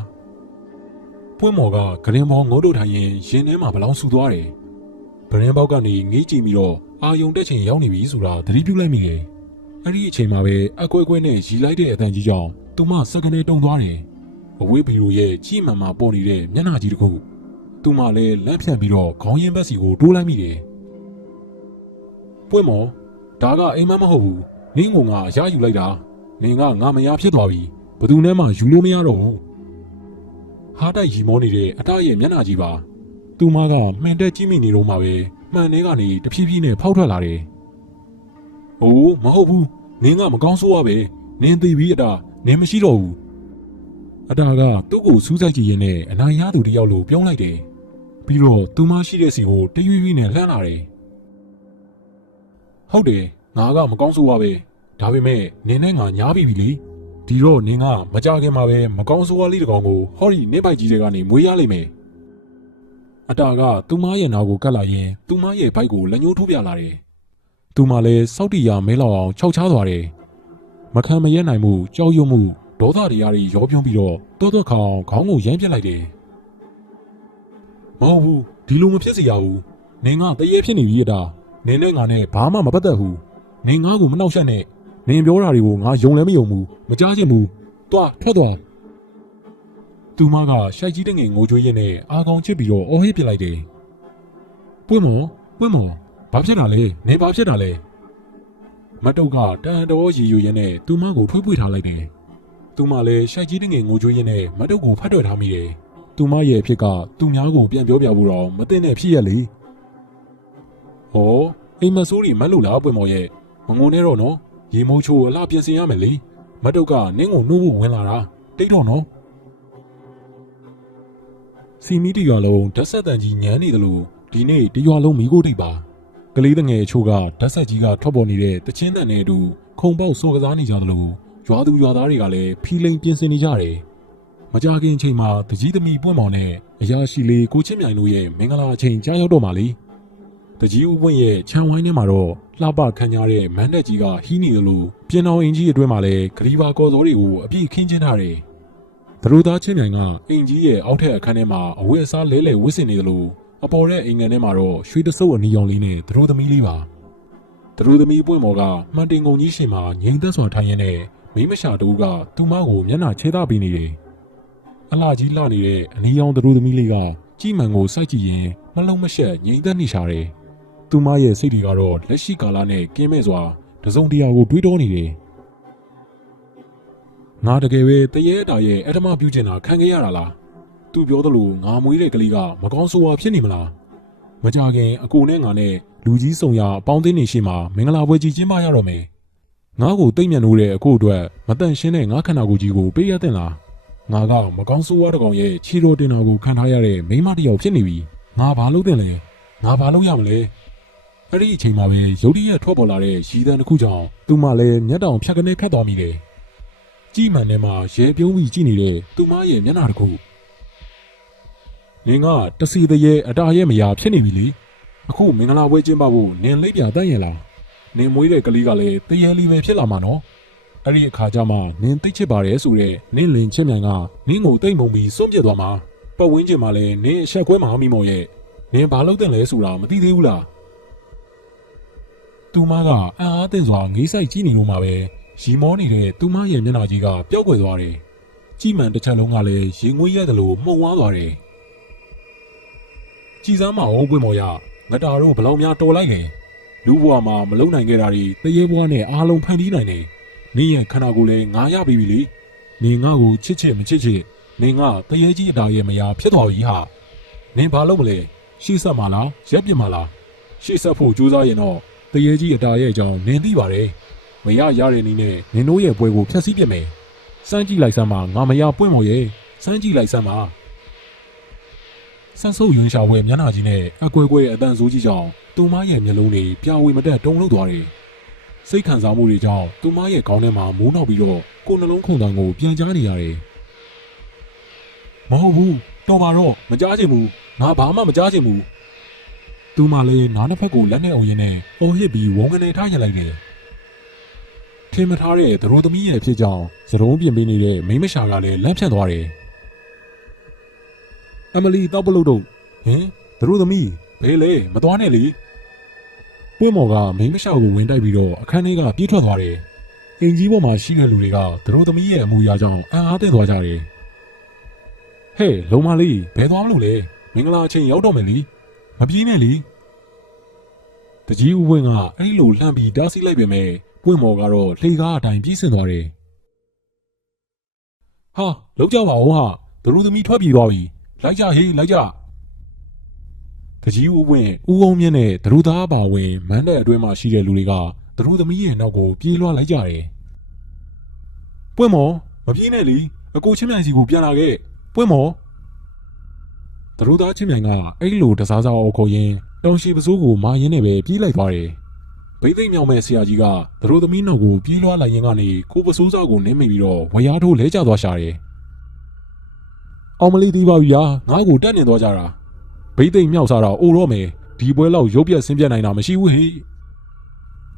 ပွင့်မော်ကဂရင်ဘောင်ငုံတို့ထိုင်ရင်ရင်ထဲမှာဘလောင်ဆူသွားတယ်ဂရင်ဘောက်ကနေငေးကြည့်ပြီးတော့အာယုံတက်ချင်ရောက်နေပြီဆိုတာသတိပြုလိုက်မိတယ်အဲ့ဒီအချိန်မှာပဲအကွဲကွဲနဲ့ရီလိုက်တဲ့အတန်ကြီးကြောင့်သူမစက္ကနဲတုံသွားတယ်အဝေးဘီရိုရဲ့ကြီးမှန်မှပေါ်နေတဲ့မျက်နှာကြီးတစ်ခုသူမလည်းလမ်းဖြန့်ပြီးတော့ခေါင်းရင်းဘက်စီကိုတိုးလိုက်မိတယ်ပွင့်မော်ဒါကအိမ်မမဟုတ်ဘူးနင်းကငါအရယူလိုက်တာနင်ကငါမရဖြစ်သွားပြီဘသူနဲ့မှယူလို့မရတော့ဘူးဟာတိုက်ရီမောနေတဲ့အတရဲ့မျက်နှာကြီးပါသူမကမှန်တက်ကြည့်မိနေတော့မှပဲမှန်ထဲကနေတဖြည်းဖြည်းနဲ့ဖောက်ထွက်လာတယ်။အိုးမဟုတ်ဘူးနင်းကမကောင်းဆိုးရပဲနင်းသိပြီးအတာနင်းမရှိတော့ဘူး။အတာကသူ့ကိုစူးစိုက်ကြည့်ရင်းနဲ့အနာရသူတယောက်လိုပြုံးလိုက်တယ်။ပြီးတော့သူမရှိတဲ့စီကိုတရွေ့ရွေ့နဲ့လှမ်းလာတယ် ဟုတ်တယ်ငါကမကောင်းဆိုးပါပဲဒါပေမဲ့နင်းနဲ့ငါညားပြီလေဒီတော့နင်းကမကြခင်မှာပဲမကောင်းဆိုးဝါးလေးတစ်ကောင်ကိုဟောဒီနင်းပိုက်ကြီးတွေကနေမွေးရလိမ့်မယ်အတာကသူမရဲ့နာကိုကတ်လာရင်သူမရဲ့ဘိုက်ကိုလက်ညှိုးထိုးပြလာတယ်သူမလည်းစောက်တီရမဲလောက်အောင်ခြောက်ချားသွားတယ်မခံမရဲနိုင်မှုကြောက်ရွံ့မှုဒေါသတရားတွေရောပြွန်းပြီးတော့တောတော့ခေါင်းကိုရမ်းပြစ်လိုက်တယ်မဟုတ်ဘူးဒီလိုမဖြစ်စေရဘူးနင်ကတရေဖြစ်နေပြီတာနင်နဲ့ငါနဲ့ဘာမှမပတ်သက်ဘူးနင်ငါ့ကိုမနှောက်ယှက်နဲ့နင်ပြောတာတွေကိုငါယုံလည်းမယုံဘူးမကြားချင်ဘူးသွားထွက်သွားသူမကရှိုက်ကြီးတငယ်ငိုကြွေးရင်းနဲ့အာကောင်ချစ်ပြီးတော့အော်ဟစ်ပြလိုက်တယ်ပွင့်မောဘာဖြစ်တာလဲနင်ဘာဖြစ်တာလဲမတုတ်ကတန်တော်ရီယူရင်းနဲ့သူမကိုထွေးပွေထားလိုက်တယ်သူမလည်းရှိုက်ကြီးတငယ်ငိုကြွေးရင်းနဲ့မတုတ်ကိုဖတ်ထွက်ထားမိတယ်သူမရဲ့အဖြစ်ကသူများကိုပြန်ပြောပြဖို့တော့မသိတဲ့ဖြစ်ရလေဟောအိမ်မဆိုးတွေမတ်လို့လားပွင့်မော်ရဲ့မငုံနဲ့တော့နော်ရေမိုးချိုးအလှပြင်ဆင်ရမယ်လေမတုတ်ကနင်းကိုနှိုးဖို့ဝင်လာတာတိတ်တော့နော်စီမီတရွာလုံးဓာတ်ဆက်တန်ကြီးညမ်းနေတယ်လို့ဒီနေ့တရွာလုံးမီးကိုတိတ်ပါကလေးတငယ်အချို့ကဓာတ်ဆက်ကြီးကထွက်ပေါ်နေတဲ့တချင်းတန်နဲ့အတူခုံပေါက်စော်ကစားနေကြသလိုရွာသူရွာသားတွေကလည်းဖီလိန်ပြင်ဆင်နေကြတယ်မကြခင်အချိန်မှာတကြီးသမီးပွင့်မောင်နဲ့အရာရှိလေးကိုချင်းမြိုင်တို့ရဲ့မင်္ဂလာအချိန်ကြားရောက်တော့မှလေတကြီးဦးပွင့်ရဲ့ခြံဝိုင်းထဲမှာတော့လှပခမ်းကြတဲ့မန်းတက်ကြီးကဟီးနေတယ်လို့ပြင်တော်အင်ကြီးအတွင်းမှာလည်းဂရီဘာကော်စောတွေကိုအပြည့်ခင်းကျင်းထားတယ်သတို့သားချင်းမြိုင်ကအင်ကြီးရဲ့အောက်ထက်အခန်းထဲမှာအဝတ်အစားလဲလှယ်ဝတ်ဆင်နေတယ်လို့အပေါ်တဲ့အင်္ဂန်ထဲမှာတော့ရွှေတဆုပ်အနီရောင်လေးနဲ့သတို့သမီးလေးပါသတို့သမီးပွင့်မော်ကမှန်တင်ကုန်ကြီးရှင်မှာငြိမ်သက်စွာထိုင်ရင်းနဲ့မိမရှာတူကသူမကိုမျက်နှာချဲသားပေးနေတယ်အလှကြီးလှနေတဲ့အနီရောင်သတို့သမီးလေးကကြည်မှန်ကိုစိုက်ကြည့်ရင်နှလုံးမရှက်ငြိမ်သက်နေရှာတယ်သူမရဲ့စိတ်တွေကတော့လက်ရှိကာလနဲ့ကင်းမဲ့စွာတစုံတရာကိုတွေးတောနေတယ်ငါတကယ်ပဲတရေအတာရဲ့အထမပြုချင်တာခံခဲ့ရတာလားသူပြောသလိုငါမွေးတဲ့ကလေးကမကောင်းဆိုးဝါဖြစ်နေမလားမကြခင်အကိုနဲ့ငါနဲ့လူကြီးဆောင်ရအပေါင်းအသင်းနေရှိမှာမင်္ဂလာပွဲကြီးကျင်းပရတော့မယ်ငါ့ကိုတိတ်မြတ်နိုးတဲ့အကိုအတွက်မတန့်ရှင်းတဲ့ငါခန္ဓာကိုယ်ကြီးကိုပေးရတဲ့လားငါကမကောင်းဆိုးဝါးတစ်ကောင်ရဲ့ခြေတော်တင်တော်ကိုခံထားရတဲ့မိန်းမတစ်ယောက်ဖြစ်နေပြီငါဘာလုပ်တင်လဲငါဘာလုပ်ရမလဲအဲ့ဒီအချိန်မှာပဲရုတ်တရက်ထွက်ပေါ်လာတဲ့ရည်တန်းတစ်ခုကြောင့်သူမလည်းမျက်တောင်ဖြတ်ကနေခတ်သွားမိတယ်ကြည်မှန်ထဲမှာရဲပြုံးပြီးကြည့်နေတဲ့သူမရဲ့မျက်နှာတစ်ခုနင်ကတစီတရေအတားရဲ့မယားဖြစ်နေပြီလေအခုမင်္ဂလာပွဲကျင်းပဖို့နင်လိပ်ပြတတ်ရင်လားနင်မွေးတဲ့ကလေးကလည်းတရေလေးပဲဖြစ်လာမှာနော်အဲ့ဒီအခါကျမှနင်သိချစ်ပါတယ်ဆိုတဲ့နင်လင်ချစ်မြန်ကနင်ကိုတိတ်မုံပြီးစွန့်ပစ်သွားမှာပတ်ဝန်းကျင်မှာလည်းနင်အဆက်ကွဲမှာမိမော်ရဲ့နင်ဘာလုပ်တဲ့လဲဆိုတာမသိသေးဘူးလားသူမကအံ့အားသင့်စွာငေးဆိုင်ကြည့်နေလို့မှပဲရီမောနေတဲ့သူမရဲ့မျက်နှာကြီးကပျောက်ကွယ်သွားတယ်ကြည်မှန်တစ်ချက်လုံးကလည်းရင်ငွေးရတယ်လို့မှုံဝါးသွားတယ်ကြည်စမ်းမအောင်ပွင့်မော်ရငတာတို့ဘလောက်များတော်လိုက်လေလူဘွားမှာမလုံနိုင်ခဲ့တာတွေတရေဘွားနဲ့အားလုံးဖန်တီးနိုင်တယ်နင်းရဲ့ခန္ဓာကိုယ်လည်းငါရပြီလေနင်ငါ့ကိုချစ်ချစ်မချစ်ချစ်နင်ကတရေကြီးအတားရဲ့မယားဖြစ်တော်ကြီးဟာနင်ဘာလုပ်မလဲရှေ့ဆက်မလားရက်ပြစ်မလားရှေ့ဆက်ဖို့ကြိုးစားရင်တော့တရေကြီးအတားရဲ့အကြောင်းနင်သိပါတယ်မရရတဲ့နည်းနဲ့နင်တို့ရဲ့ပွဲကိုဖျက်ဆီးပြစ်မယ်စမ်းကြည့်လိုက်စမ်းပါငါမယားပွင့်မော်ရဲ့စမ်းကြည့်လိုက်စမ်းပါဆန်းဆုပ်ရွံရှာဝဲမျက်နှာကြီးနဲ့အကွဲကွဲအတန်ဆိုးကြီးကြောင့်သူမရဲ့မျက်လုံးတွေပြဝေမတက်တုံလို့သွားတယ်စိတ်ခံစားမှုတွေကြောင့်သူမရဲ့ခေါင်းထဲမှာမိုးနောက်ပြီးတော့ကိုယ်နှလုံးခုန်တန်ကိုပြန်ကြားနေရတယ်မဟုတ်ဘူးတော်ပါတော့မကြားချင်ဘူးငါဘာမှမကြားချင်ဘူးသူမလည်းနားနှစ်ဖက်ကိုလက်နဲ့အုံရင်းနဲ့အော်ဟစ်ပြီးဝုန်းကနေထားရလိုက်တယ်ထင်မထားတဲ့သရိုးသမီးရဲ့အဖြစ်ကြောင့်သရုံးပြင်ပေးနေတဲ့မိမရှာကလည်းလန့်ဖြန့်သွားတယ်အမလီတောက်ပလို့တော့ဟင်သရိုးသမီးဘယ်လဲမသွားနဲ့လေပွင့်မော်ကမိမရှာကိုဝင်တိုက်ပြီးတော့အခန်းထဲကပြေးထွက်သွားတယ်အင်ကြီးပေါ်မှာရှိတဲ့လူတွေကသရိုးသမီးရဲ့အမူအရာကြောင့်အံ့အားသင့်သွားကြတယ်ဟဲ့လုံမလေးဘယ်သွားမလို့လဲမင်္ဂလာအချိန်ရောက်တော့မယ်လေမပြေးနဲ့လေတကြီးဦးဝင်းကအဲ့လိုလှမ်းပြီးတားဆီးလိုက်ပေမဲ့ပွင့်မော်ကတော့လှေကားအတိုင်းပြေးဆင်းသွားတယ်ဟာလောက်ကြပါဦးဟာသရိုးသမီးထွက်ပြေးသွားပြီလိုက်ကြဟေးလိုက်ကြတကြီးဦးဝင်းဦးအောင်မြင့်နဲ့သရိုးသားပါဝင်မန်းတဲ့အတွင်းမှာရှိတဲ့လူတွေကသရိုးသမီးရဲ့နောက်ကိုပြေးလွှားလိုက်ကြတယ်ပွင့်မော်မပြေးနဲ့လေအကိုချင်းမြိုင်စီကိုပြန်လာခဲ့ပွင့်မော်သရိုးသားချင်းမြိုင်ကအဲ့လိုတစားစားအော်ခေါ်ရင်းတောင်ရှိပစိုးကိုမာရင်းနဲ့ပဲပြေးလိုက်သွားတယ် ဘိသိက်မြောင်မဲ့ဆရာကြီးကသူတို့သမီးနောက်ကိုပြေးလွှားလိုက်ရင်ကနေကိုပစိုးစောကိုနင်းမိပြီးတော့ဝရားထိုးလဲကျသွားရှာတယ်။အောင်မလေးတီးပါပြီလားငါ့ကိုတက်နေသွားကြတာဘိသိက်မြောက်စားတော့အိုတော့မယ်ဒီပွဲလောက်ရုပ်ပြက်ဆင်းပြက်နိုင်တာမရှိဘူးဟိ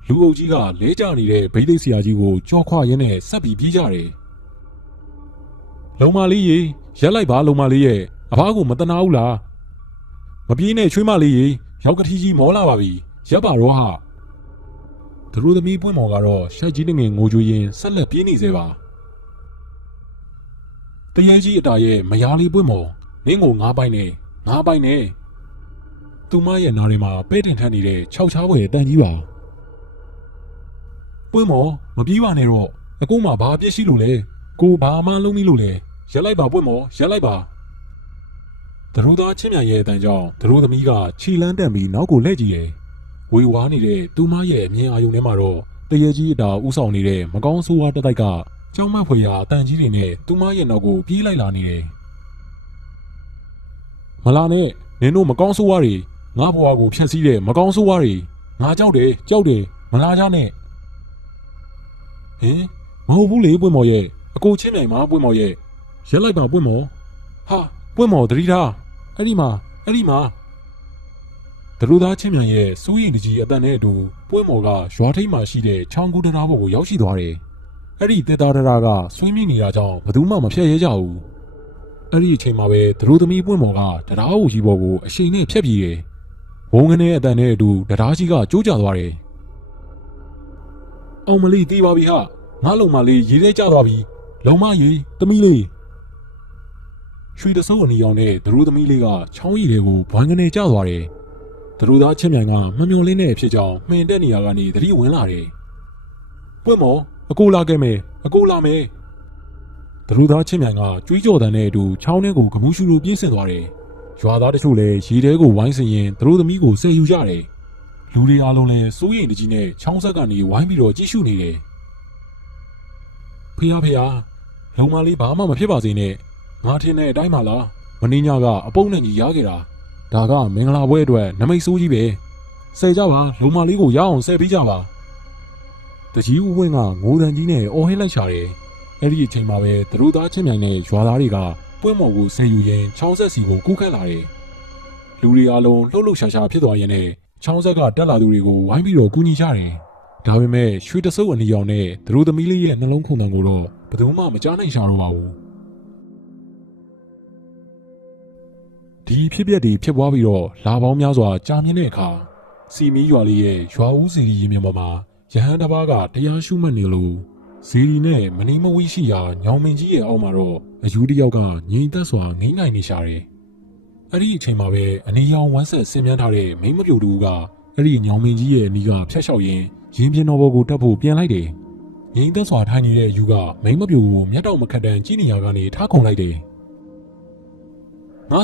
လူအုပ်ကြီးကလဲကျနေတဲ့ဘိသိက်ဆရာကြီးကိုကြောခွရင်းနဲ့ဆက်ပြီးပြေးကြတယ်။လုံမလေးရေရက်လိုက်ပါလုံမလေးရဲ့အဖားကိုမတနာဘူးလားမပြေးနဲ့ချွေးမလေးရေရောက်ကတိကြီးမောလာပါပြီရက်ပါတော့ဟာသူတို့သမီးပွင့်မော်ကတော့ရှိုက်ကြီးတငယ်ငိုကြွေးရင်ဆက်လက်ပြေးနေစေပါတရေကြီးအတားရဲ့မယားလေးပွင့်မော်နင်းကိုငါးပိုင်နဲ့သူမရဲ့နားထဲမှာပဲ့တင်ထမ်းနေတဲ့ခြောက်ချားွယ်တန်ကြီးပါပွင့်မော်မပြေးပါနဲ့တော့အကူမှဘာအပြစ်ရှိလို့လဲကိုဘာမှလုံးမိလို့လဲရက်လိုက်ပါပွင့်မော်ရက်လိုက်ပါသူတို့သားချင်းမြန်ရဲ့အတန်ကြောင့်သူတို့သမီးကခြီလန်းတက်ပြီးနောက်ကိုလှည့်ကြည့်တယ်ဝေဝါးနေတဲ့သူမရဲ့အမြင်အာရုံထဲမှာတော့တရေကြီးအတာဥဆောင်နေတဲ့မကောင်းဆိုးဝါးတတိုက်ကကြောက်မက်ဖွယ်ရာအတန်ကြီးတွေနဲ့သူမရဲ့နောက်ကိုပြေးလိုက်လာနေတယ်မလာနဲ့နင်တို့မကောင်းဆိုးဝါးတွေငါဘွားကိုဖျက်ဆီးတဲ့မကောင်းဆိုးဝါးတွေငါကြောက်တယ်မလာကြနဲ့ဟင်မဟုတ်ဘူးလေပွင့်မော်ရဲ့အကိုချင်းမြိုင်မှာပွင့်မော်ရဲ့ရက်လိုက်ပါပွင့်မော်ဟာပွင့်မော်တတိထားအဲ့ဒီမှာသူတို့သားချင်းမြန်ရဲ့စိုးရိမ်ကြီးအတန်နဲ့အတူပွင့်မော်ကရွာထိပ်မှာရှိတဲ့ချောင်းကူတရားဘော်ကိုရောက်ရှိသွားတယ်အဲ့ဒီတေတာတရာကဆွေးမိနေတာကြောင့်ဘယ်သူမှမဖျက်ရဲကြဘူးအဲ့ဒီအချိန်မှာပဲသူတို့သမီးပွင့်မော်ကတရားအုပ်ကြီးဘော်ကိုအရှိန်နဲ့ဖျက်ပြေးတယ်ဝုန်းကနေအတန်နဲ့အတူတရားကြီးကကျိုးကျသွားတယ်အောင်မလေးတီးပါပြီဟာငါလုံမလေးရေထဲကျသွားပြီလုံမရေသမီးလေးရွှေတစိုးအနီအောင်နဲ့သူတို့သမီးလေးကချောင်းရည်တွေကိုဘွိုင်းကနေကျသွားတယ်သူတို့သားချင်းမြိုင်ကမမျော်လင့်တဲ့ဖြစ်ကြောင်းမှင်တက်နေရကနေသတိဝင်လာတယ်ပွင့်မော်အကိုလာခဲ့မယ်သူတို့သားချင်းမြိုင်ကကြွေးကြော်တန်တဲ့အတူချောင်းထဲကိုဂမူးရှူလိုပြေးဆင်းသွားတယ်ရွာသားတချို့လည်းရေထဲကိုဝိုင်းဆင်ရင်သူတို့သမီးကိုဆယ်ယူကြတယ်လူတွေအားလုံးလည်းစိုးရိမ်တကြီးနဲ့ချောင်းဆက်ကနေဝိုင်းပြီးတော့ကြည့်ရှုနေတယ်ဖေဟာလုံမလေးဘာမှမဖြစ်ပါစေနဲ့ငါထင်တဲ့အတိုင်းပါလားမင်းညကအပုံနဲ့ကြီးရခဲ့တာဒါကမင်္ဂလာပွဲအတွက်နမိတ်ဆိုးကြီးပဲဆယ်ကြပါလုံမလေးကိုရအောင်ဆယ်ပေးကြပါတကြီးဦးဝင်းကငိုတန်ကြီးနဲ့အော်ဟစ်လိုက်ရှာတယ်အဲ့ဒီအချိန်မှာပဲသူတို့သားချင်းမြိုင်နဲ့ရွာသားတွေကပွင့်မော်ကိုဆယ်ယူရင်းချောင်းဆက်စီကိုကူးခတ်လာတယ်လူတွေအားလုံးလှုပ်လှုပ်ရှားရှားဖြစ်သွားရင်လည်းချောင်းဆက်ကတက်လာသူတွေကိုဝိုင်းပြီးတော့ကူညီကြတယ်ဒါပေမဲ့ရွှေတဆုပ်အနီရောင်နဲ့သူတို့သမီးလေးရဲ့နှလုံးခုန်တန်ကိုတော့ဘယ်သူမှမကြားနိုင်ရှာတော့ပါဘူးဒီဖြစ်ပျက်တွေဖြစ်ပွားပြီးတော့လာပေါင်းများစွာကြာမြင့်တဲ့အခါစီမီရွာလေးရဲ့ရွာဦးစီရီရင်မြပေါ်မှာရဟန်းတစ်ပါးကတရားရှုမှတ်နေလို့ဇီရီနဲ့မနီမဝီရှိရာညောင်မင်းကြီးရဲ့အောက်မှာတော့အယူတစ်ယောက်ကငြိမ်သက်စွာငိမ့်နိုင်နေရှာတယ်အဲ့ဒီအချိန်မှာပဲအနေရောင်ဝမ်းဆက်ဆင်မြန်းထားတဲ့မိန်းမပြူတူကအဲ့ဒီညောင်မင်းကြီးရဲ့အနီးကဖျက်လျှောက်ရင်းရင်ပြင်းတော်ဘောကိုတက်ဖို့ပြန်လိုက်တယ်ငြိမ်သက်စွာထိုင်နေတဲ့အယူကမိန်းမပြူကိုမျက်တောင်မခတ်တန်ကြည့်နေရကနေထားခုန်လိုက်တယ်ငါ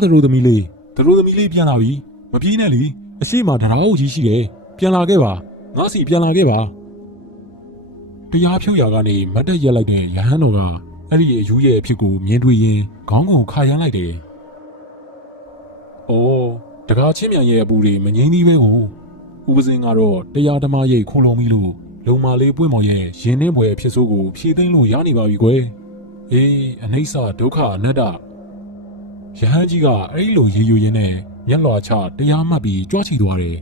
တို့သမီးလေးပြန်လာပြီမပြေးနဲ့လေအရှိမတရားအုပ်ကြီးရှိတယ်ပြန်လာခဲ့ပါငါစီပြန်လာခဲ့ပါတရားဖြုတ်ရာကနေမတ်တက်ရက်လိုက်တဲ့ရဟန်းတော်ကအဲ့ဒီအယူရဲ့အဖြစ်ကိုမြင်တွေ့ရင်ခေါင်းကိုခါရမ်းလိုက်တယ်။အိုးတကားချင်းမြန်ရဲ့အပူတွေမငြိမ်းသေးပဲကိုဥပစင်ကတော့တရားဓမ္မရိတ်ခိုးလုံးပြီးလို့လုံမာလေးပွင့်မော်ရဲ့ရင်နှင်းပွဲအဖြစ်ဆိုးကိုဖြည့်သိမ်းလို့ရနေပါပြီကွယ်။အေးအနိစ္စဒုက္ခအနတ္တရဟန်းကြီးကအဲ့လိုရေယူရင်းနဲ့မျက်လွှာချတရားမှတ်ပြီးကြွားချီသွားတယ်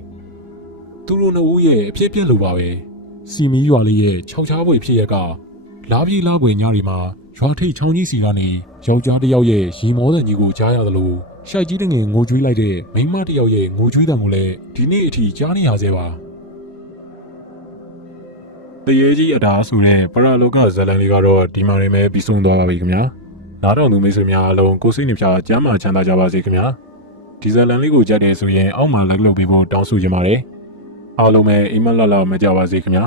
။သူတို့နှစ်ဦးရဲ့အဖြစ်ပြက်လိုပါပဲ။စီမီရွာလေးရဲ့ခြောက်ချားပွဲဖြစ်ရက်ကလားပြေးလားကွယ်ညတွေမှာရွာထိပ်ချောင်းကြီးစီကနေယောက်ျားတစ်ယောက်ရဲ့ရီမောတန်ကြီးကိုကြားရသလိုရှိုက်ကြီးတငယ်ငိုကြွေးလိုက်တဲ့မိန်းမတစ်ယောက်ရဲ့ငိုကြွေးတံကိုလည်းဒီနေ့အထိကြားနေရသေးပါတရေကြီးအတားဆိုတဲ့ပရလောကဇာလန်လေးကတော့ဒီမှာနေမဲ့ပြီးဆုံးသွားပါပြီခင်ဗျာနားတော်သူမိတ်ဆွေများအလုံးကိုစိတ်နှပြကျမ်းမာချမ်းသာကြပါစေခင်ဗျာဒီဇာလန်လေးကိုကြိုက်တယ်ဆိုရင်အောက်မှာ like လုပ်ပေးဖို့တောင်းဆိုချင်ပါတယ်အားလုံးပဲအိမ်မက်လာမကြပါစေခင်ဗျာ